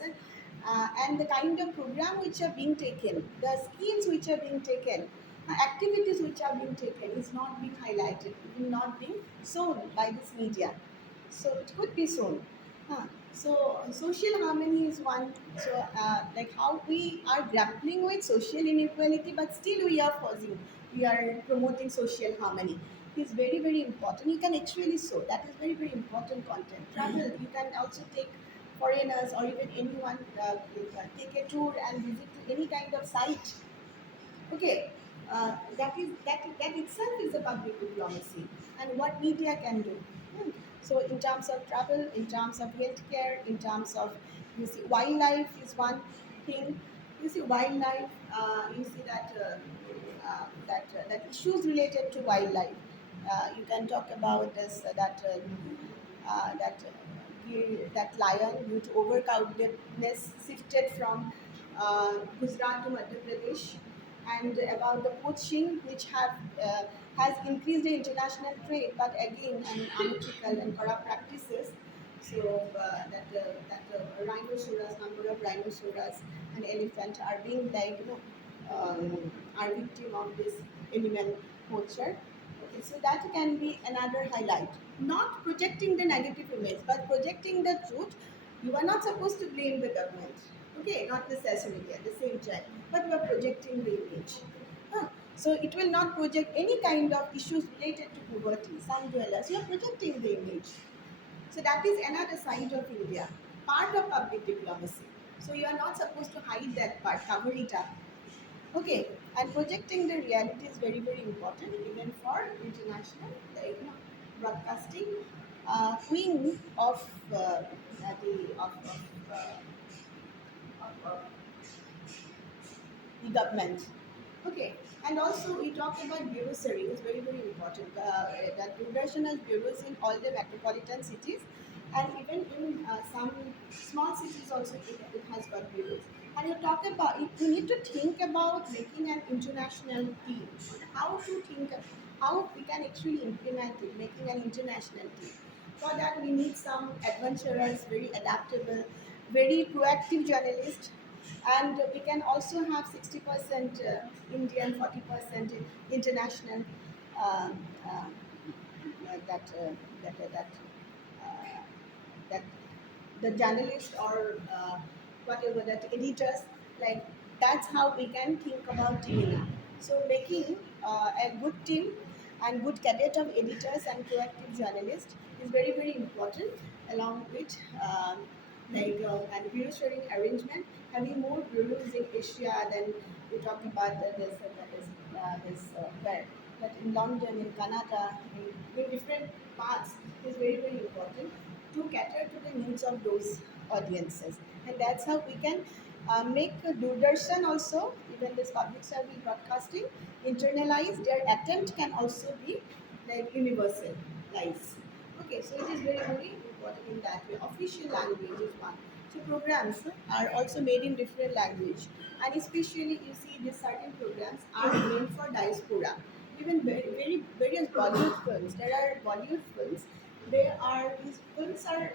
and the kind of program which are being taken, the schemes which are being taken, activities which are being taken is not being highlighted, not being shown by this media. So it could be shown. So social harmony is one. So like how we are grappling with social inequality, but still we are pausing. We are promoting social harmony. It's very important. You can actually show that is very important content. Travel. You can also take foreigners or even anyone take a tour and visit to any kind of site Okay, that itself is a public diplomacy, and what media can do. Hmm. So, in terms of travel, in terms of healthcare, in terms of, you see, wildlife is one thing. You see wildlife. You see that issues related to wildlife. You can talk about this that lion due to overcrowdedness shifted from Gujarat to Madhya Pradesh, and about the poaching, which has increased the international trade, but again, unethical and corrupt practices. So rhinoceros, number of rhinoceros and elephant are being are victim of this animal poacher. Okay, so that can be another highlight. Not projecting the negative image, but projecting the truth. You are not supposed to blame the government. Okay, not necessarily at the same time, but you are projecting the image. Huh. So it will not project any kind of issues related to poverty, some dwellers. You are projecting the image. So that is another side of India, part of public diplomacy. So you are not supposed to hide that part, cover it up. Okay, and projecting the reality is very, very important, even for international, broadcasting wing of of the government. Okay, and also we talk about bureau serving is very, very important. That Doordarshan has bureaus in all the metropolitan cities, and even in some small cities also it has got bureaus. And you talk about it, you need to think about making an international team. How to think, how we can actually implement it, making an international team. For that, we need some adventurers, very adaptable, very proactive journalists, and we can also have 60% Indian, 40% international. Um, um, that that that uh, that the journalist or whatever that editors, like, that's how we can think about teaming up. So making a good team and good cadet of editors and proactive journalists is very, very important, along with and bureau sharing arrangement, having more bureaus in Asia than we talk about where that in London, in Canada, in different parts is very, very important to cater to the needs of those audiences. And that's how we can make Doordarshan also, even this public service broadcasting, internalize. Their attempt can also be like universalized. Okay, so it is very, very important in that way. Official language is one. So programs are also made in different language, and especially you see these certain programs are meant for diaspora. Even very various Bollywood films. There are Bollywood films. These films are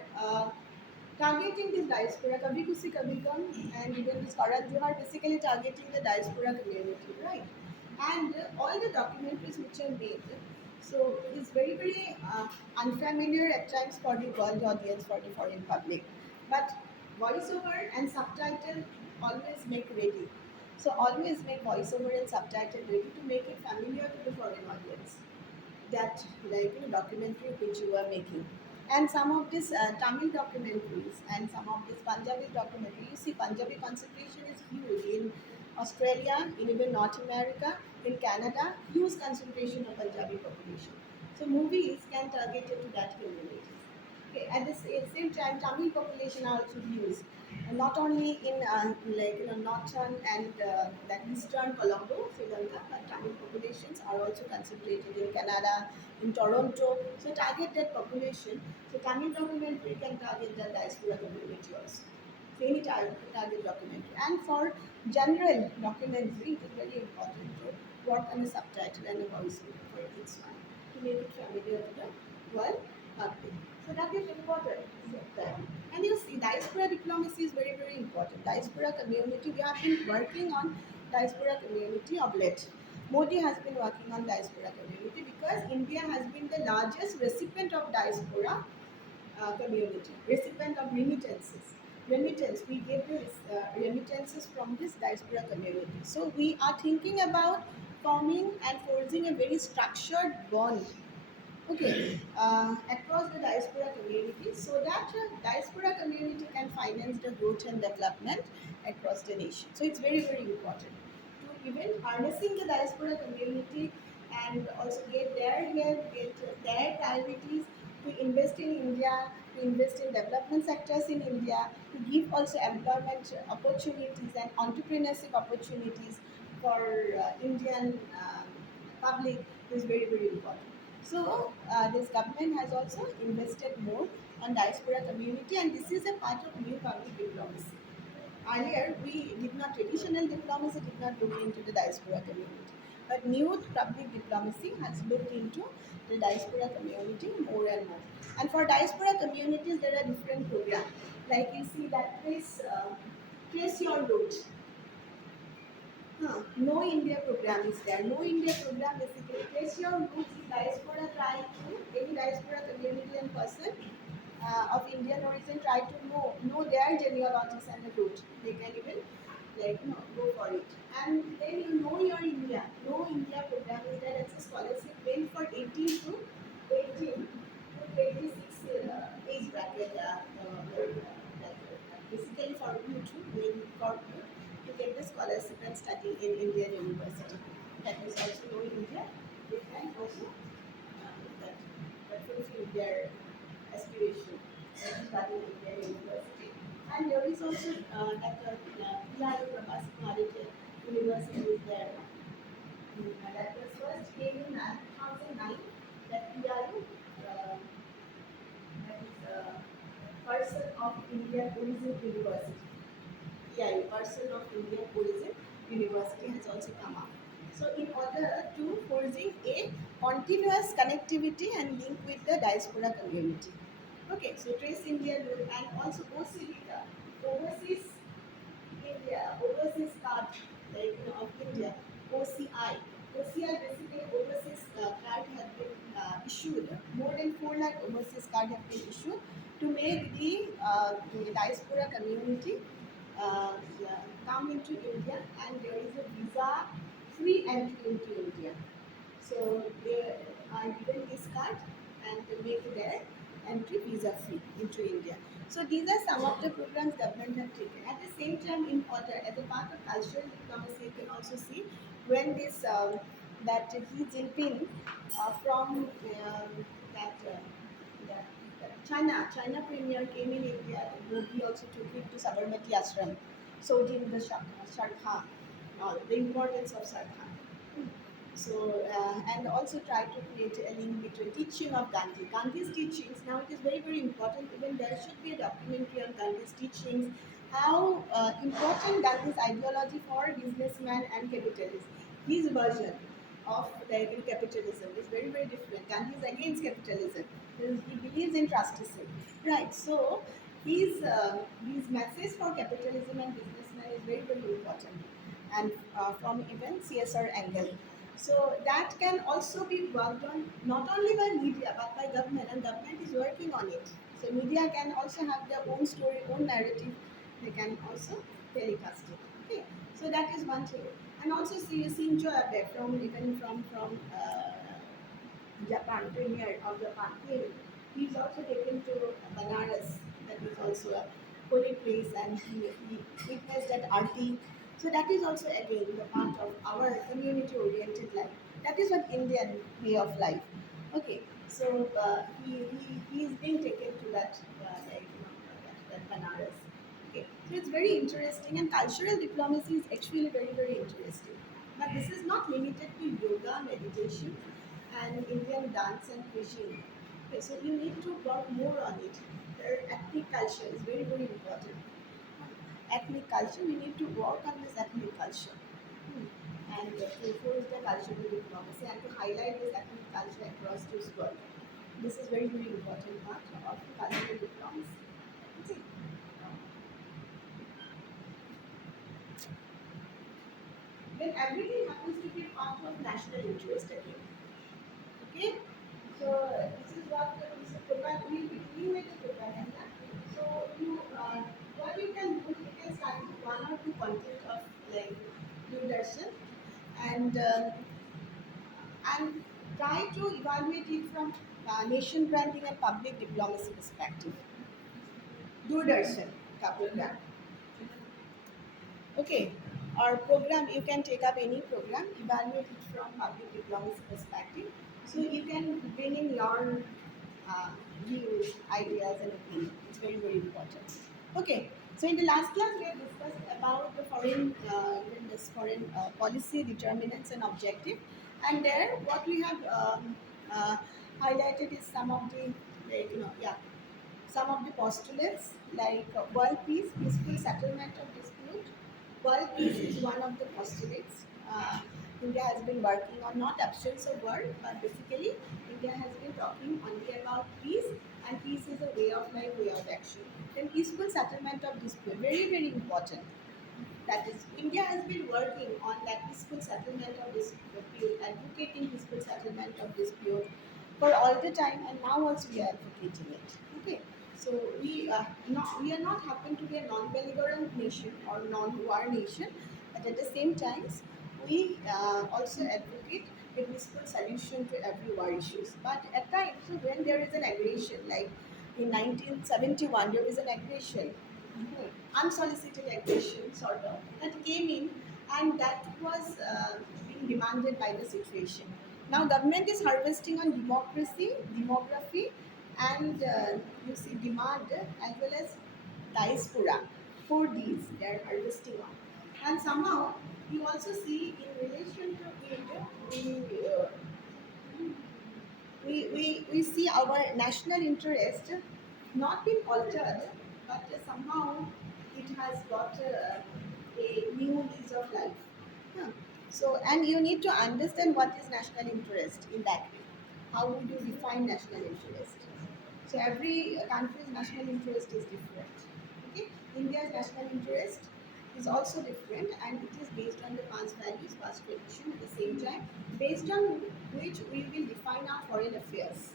targeting this diaspora. Kabhi Kusi Kabhi Gum, and even this Karan Johar basically targeting the diaspora community, right? And all the documentaries which are made, so is very, very unfamiliar at times for the world audience, for the foreign public. But voiceover and subtitle always make ready. So always make voiceover and subtitle ready to make it familiar to the foreign audience, that, documentary which you are making. And some of these Tamil documentaries and some of this Punjabi documentary, you see Punjabi concentration is huge in Australia, in even North America, in Canada, huge concentration of Punjabi population. So movies can target it to that community. Okay, at the same time, Tamil population are also huge, and not only in northern and that eastern Colombo, Sri Lanka, but Tamil populations are also concentrated in Canada, in Toronto. So target that population. So Tamil documentary can target the diaspora community also. So any target documentary, and for general documentary, it is very important to work on a subtitle and a voice for each one to make it familiar to the world public. So that is important. And you see, diaspora diplomacy is very, very important. Diaspora community, we have been working on diaspora community of late. Modi has been working on diaspora community because India has been the largest recipient of diaspora community, recipient of remittances. Remittance, we gave the remittances from this diaspora community. So we are thinking about forming and forging a very structured bond, okay, across the diaspora community, so that diaspora community can finance the growth and development across the nation. So it's very, very important even harnessing the diaspora community and also get their help, get their priorities to invest in India, to invest in development sectors in India, to give also employment opportunities and entrepreneurship opportunities for Indian public is very, very important. So this government has also invested more on diaspora community, and this is a part of new public diplomacy. Earlier, we did not, traditional diplomacy did not look into the diaspora community. But new public diplomacy has looked into the diaspora community more and more. And for diaspora communities, there are different programs. Like you see that trace your roots. No India program is there. No India program basically trace your roots in diaspora try to any diaspora community and person of Indian origin try to know their genealogies and the root. They can even go for it. And then you know your India. Know India program is there. It's a scholarship meant for 18 to 18 to 26 age bracket. Basically for you to win for you to get the scholarship and study in Indian university. That is also know India. They can also that, that fulfill their aspiration to study in their university. And there is also that PRU Prabhas Maharajya University is there. That was first came in 2009. That PRU, that is Person of Indian Origin University. PRU, Person of Indian Origin University has also come up. So in order to forging a continuous connectivity and link with the diaspora community. Okay, so Trace India Road and also OCD, Overseas India, Overseas Card, of India, OCI. OCI basically overseas card has been issued. More than 4 lakh overseas card have been issued to make the diaspora community come into India, and there is a visa free entry into India. So they are given this card and they make their entry visa free into India. So these are some of the programs government have taken. At the same time, in order as a part of cultural diplomacy, you can also see when this that Xi Jinping from that, China premier came in India. He also took him to Sabarmati Ashram, showed him the Shardha, the importance of Shardha. So, and also try to create a link between teaching of Gandhi. Gandhi's teachings, now it is very, very important, even there should be a documentary on Gandhi's teachings, how important Gandhi's ideology for businessman and capitalism. His version of capitalism is very, very different. Gandhi is against capitalism. He believes in trusteeship. Right, so his message for capitalism and businessmen is very, very important. And from even CSR angle. So that can also be worked on not only by media but by government, and government is working on it. So media can also have their own story, own narrative. They can also telecast it. Okay, so that is one thing. And also see Shinzo Abe from even from Japan, premier of Japan. He's also taken to Banaras. That is also a holy place, and he witnessed that arti. So that is also again the part of our community-oriented life. That is what Indian way of life. Okay, so he is being taken to that that Banaras. Okay, so it's very interesting, and cultural diplomacy is actually very, very interesting. But this is not limited to yoga, meditation, and Indian dance and cuisine. Okay, so you need to work more on it. Their ethnic culture is very, very important. Ethnic culture, we need to work on this ethnic culture. And to enforce the cultural diplomacy and to highlight this ethnic culture across this world. This is very, very important part of cultural diplomacy. See, then everything happens to be part of national interest again. Okay, so this is what this is propaganda. We begin with the propaganda. So what you can do, you can start with one or two content of like Doordarshan, and and try to evaluate it from nation branding and public diplomacy perspective. Doordarshan, Kapou. Okay. or program, you can take up any program, evaluate it from public diplomacy perspective. So you can bring in your uh, views, ideas, and opinion. It's very, very important. Okay. So in the last class, we have discussed about the foreign policy determinants and objective, and there what we have uh, highlighted is some of the, like, some of the postulates like world peace, peaceful settlement of dispute. World peace is one of the postulates. India has been working on not absence of war, but basically India has been talking only about peace, and peace is a way of life, way of action. Then peaceful settlement of dispute, very, very important. That is, India has been working on that peaceful settlement of dispute, advocating peaceful settlement of dispute for all the time, and now also we are advocating it. Okay, so we are not happen to be a non-belligerent nation or non-war nation, but at the same time, we also advocate a peaceful solution to every war issues. But at times, so when there is an aggression, like in 1971, there is an aggression, unsolicited aggression, sort of, that came in, and that was being demanded by the situation. Now, government is harvesting on democracy, demography, and you see demand as well as diaspora. 4 Ds they are harvesting on, and somehow you also see in relation to it, we see our national interest not being altered, but somehow it has got a new lease of life. Huh. So, and you need to understand what is national interest in that way. How would you define national interest? So, every country's national interest is different. Okay, India's national interest is also different, and it is based on the past values, past tradition. At the same time, based on which we will define our foreign affairs.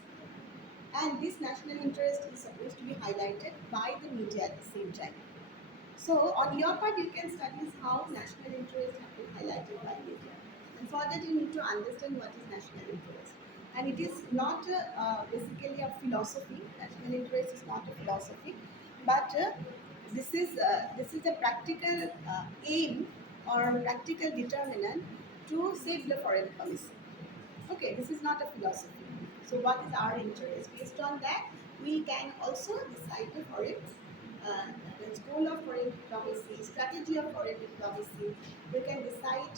And this national interest is supposed to be highlighted by the media at the same time. So on your part, you can study how national interest have been highlighted by media. And for that, you need to understand what is national interest. And it is not basically a philosophy. National interest is not a philosophy, but this is a practical aim or practical determinant to save the foreign policy. Okay, this is not a philosophy. So, what is our interest? Based on that, we can also decide the foreign, the goal of foreign diplomacy, strategy of foreign diplomacy. We can decide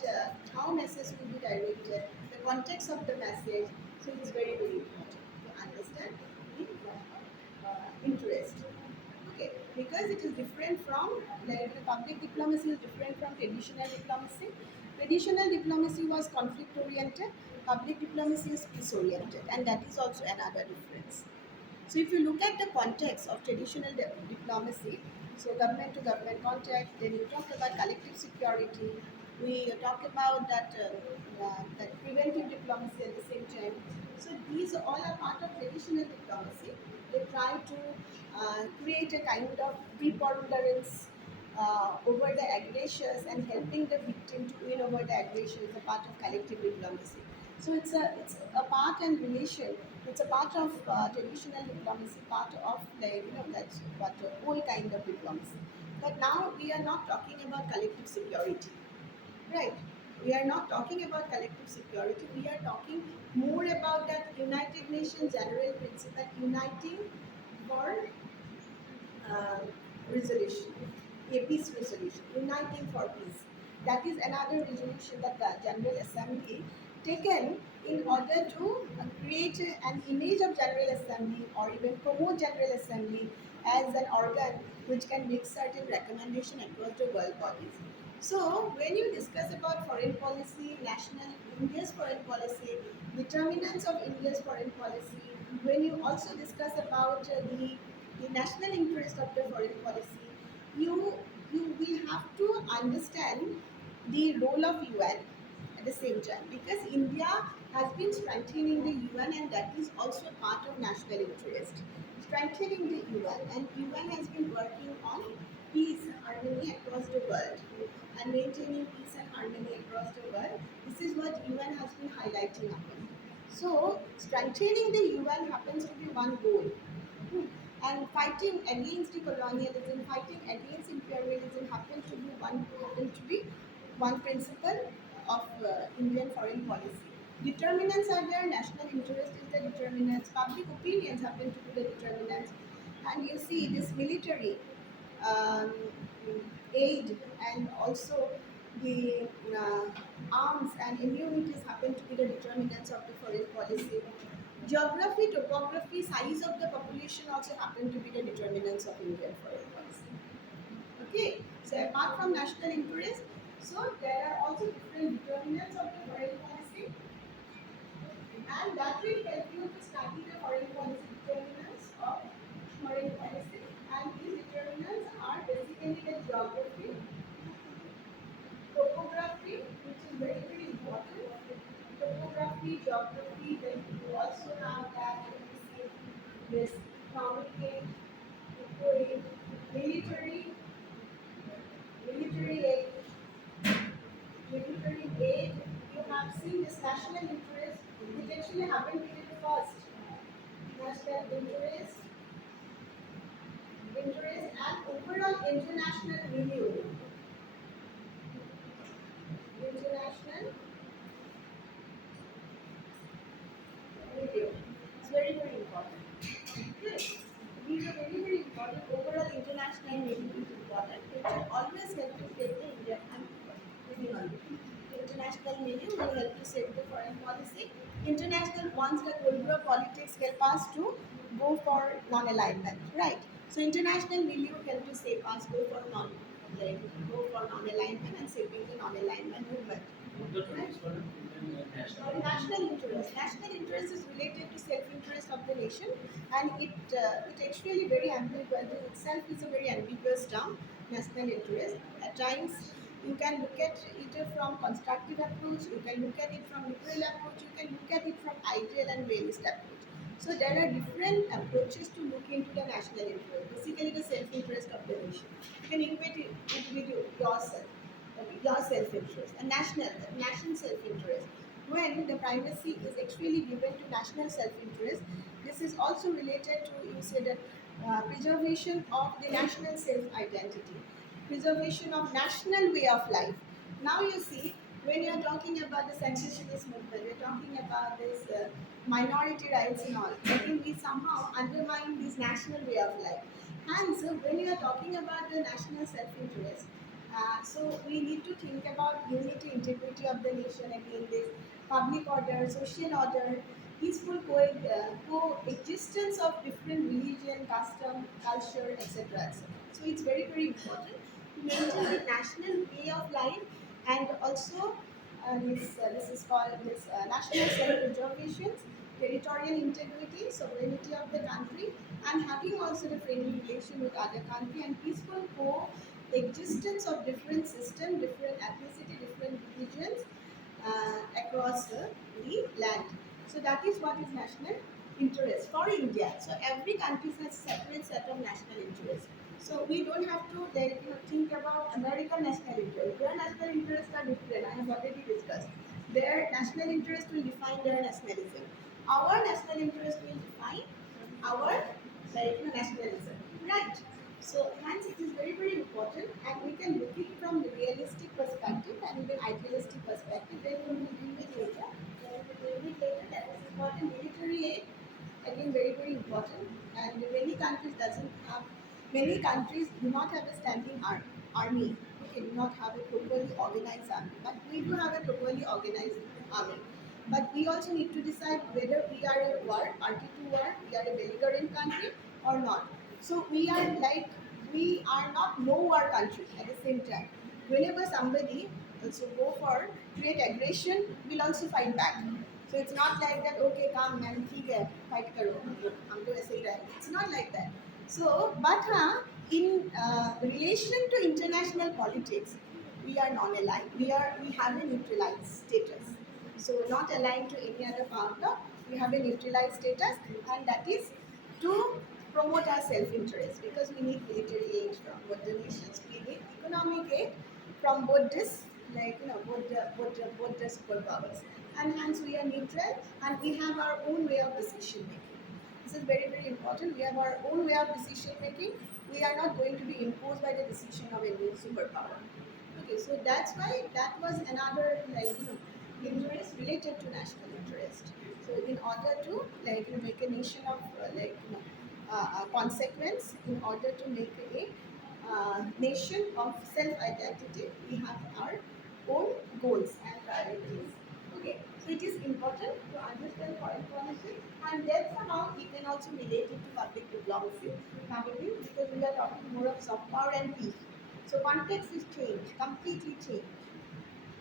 how message will be directed, the context of the message. So, it is very, very important to understand the interest. Okay, because it is different from, like, the public diplomacy is different from traditional diplomacy. Traditional diplomacy was conflict oriented, public diplomacy is peace oriented, and that is also another difference. So, if you look at the context of traditional diplomacy, so government to government contact, then you talk about collective security, we talk about that preventive diplomacy at the same time. So, these all are part of traditional diplomacy. They try to create a kind of preponderance over the aggressors and helping the victim to win over the aggression is a part of collective diplomacy. So it's a part and relation. It's a part of traditional diplomacy, part of, like, that's what whole kind of diplomacy. But now we are not talking about collective security, right? We are not talking about collective security. We are talking more about that United Nations General Principle, uniting for uh, resolution, a peace resolution, uniting for peace. That is another resolution that the General Assembly taken in order to create an image of General Assembly or even promote General Assembly as an organ which can make certain recommendation across the world bodies. So when you discuss about foreign policy, national India's foreign policy, determinants of India's foreign policy, when you also discuss about the national interest of the foreign policy, you you will have to understand the role of UN at the same time, because India has been strengthening the UN, and that is also a part of national interest. Strengthening the UN, and UN has been working on peace, harmony across the world, and maintaining peace and harmony across the world. This is what UN has been highlighting upon. So, strengthening the UN happens to be one goal. Hmm. And fighting against the colonialism, fighting against imperialism happens to be one principle of Indian foreign policy. Determinants are there, national interest is the determinants, public opinions happen to be the determinants, and you see this military um, aid and also the arms and immunities happen to be the determinants of the foreign policy. Geography, topography, size of the population also happen to be the determinants of Indian foreign policy. Okay, so apart from national interest, so there are also different determinants of the foreign policy, and that will help you to study the foreign policy determinants of foreign policy. And these determinants are basically the geography, topography, which is very, very important. Topography, geography, then you also have that this economic aid, military, military aid, military aid. You have seen this national interest, which actually happened within the first national interest and overall international review. International review. It's very, very important. Okay. These are very, very important. Overall international review is important. It will always help to shape the Indian and moving on. International review will help to shape the foreign policy. International wants the Cold politics help us to go for non-alignment, right? So international review help to shape us go for like go for non-alignment and shaping the non-alignment movement. Right? National interest. National interest is related to self-interest of the nation, and it actually very ambiguous. It itself is a very ambiguous term. National interest. At times, you can look at it from constructive approach. You can look at it from liberal approach. You can look at it from ideal and realist approach. So there are different approaches to look into the national interest. Basically, the self-interest of the nation. You can equate it with yourself. Okay, your self-interest, a national self-interest. When the primacy is actually given to national self-interest, this is also related to, you say that, preservation of the national self-identity, preservation of national way of life. Now you see, when you are talking about the secessionist movement, we are talking about this minority rights and all. I think we somehow undermine this national way of life. Hence, when you are talking about the national self-interest, so we need to think about unity, integrity of the nation again, this public order, social order, peaceful coexistence of different religion, custom, culture, etc. etc. So it's very, very important to maintain the national way of life, and also this is called this national self-preservation, territorial integrity, sovereignty of the country, and having also the friendly relation with other country and peaceful coexistence of different system, different ethnicity, different religions across the land. So that is what is national interest for India. So every country has separate set of national interests. So we don't have to think about American national interest. Their national interests are different. I have already discussed. Their national interest will define their nationalism. Our national interest will define our nationalism. Right. So hence it is very, very important, and we can look it from the realistic perspective and even idealistic perspective. Then we will deal with later. That is important. Military aid, again, very, very important. And many countries doesn't have, many countries do not have a standing army. Okay, do not have a properly organized army. But we do have a properly organized army. But we also need to decide whether we are a war, party to war, we are a belligerent country or not. So we are not no war country at the same time. Whenever somebody also go for create aggression, we'll also fight back. So it's not like that. Okay, come man, ठीक है, fight करो, हम तो ऐसे ही रहेंगे. It's not like that. So, but in relation to international politics, we are non-aligned. We have a neutralized status. So not aligned to any other counter. We have a neutralized status, and that is to promote our self-interest, because we need military aid from both the nations. We need economic aid from both this, both the superpowers, and hence we are neutral, and we have our own way of decision making. This is very, very important. We have our own way of decision making. We are not going to be imposed by the decision of any superpower. Okay, Okay, so that's why that was another interest related to national interest. So in order to make a nation of consequence, in order to make a nation of self identity, we have our own goals and priorities. Okay, so it is important to understand foreign policy, and then somehow we can also relate it to public diplomacy, probably because we are talking more of soft power and peace. So context is changed, completely changed.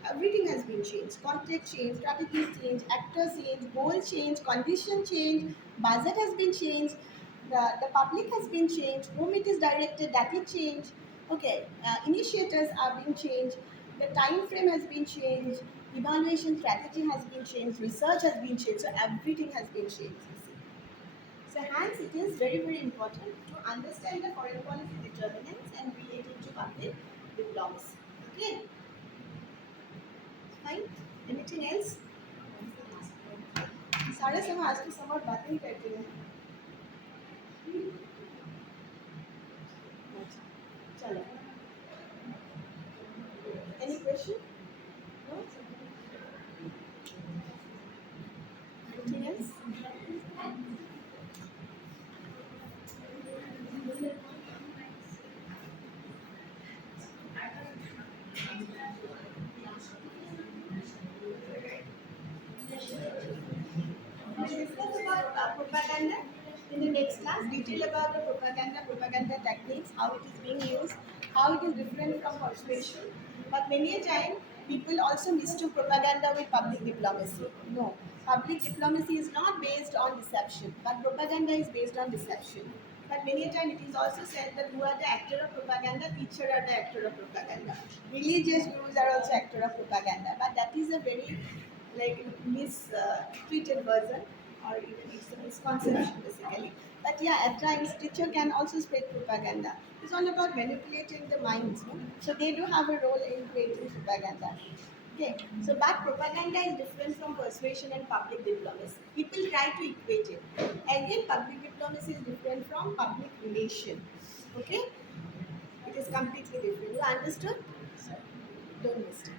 Everything has been changed. Context changed, strategies changed, actors changed, goals changed, condition changed, budget has been changed, the public has been changed, whom it is directed, that is changed. Okay, initiators are being changed, the time frame has been changed, evaluation strategy has been changed, research has been changed, so everything has been changed. You see. So hence it is very, very important to understand the foreign policy determinants and relate it to public diplomacy. Okay, fine. Anything else? साढ़े समय आज की summer बातें ही करते हैं. अच्छा, चलो. Any question? No? Anything else? We will discuss about propaganda in the next class. Detail about the propaganda techniques, how it is being used, how it is different from persuasion. But many a time, people also mistook propaganda with public diplomacy. No, public diplomacy is not based on deception, but propaganda is based on deception. But many a time it is also said that who are the actor of propaganda, teacher are the actor of propaganda. Religious gurus are also actor of propaganda. But that is a very mistreated version, or even it's a misconception basically. But yeah, at times teacher can also spread propaganda. It's all about manipulating the minds, no? So they do have a role in creating propaganda. Okay, so but propaganda is different from persuasion and public diplomacy. People try to equate it. Again, public diplomacy is different from public relation. Okay, it is completely different. You understood? So don't miss it.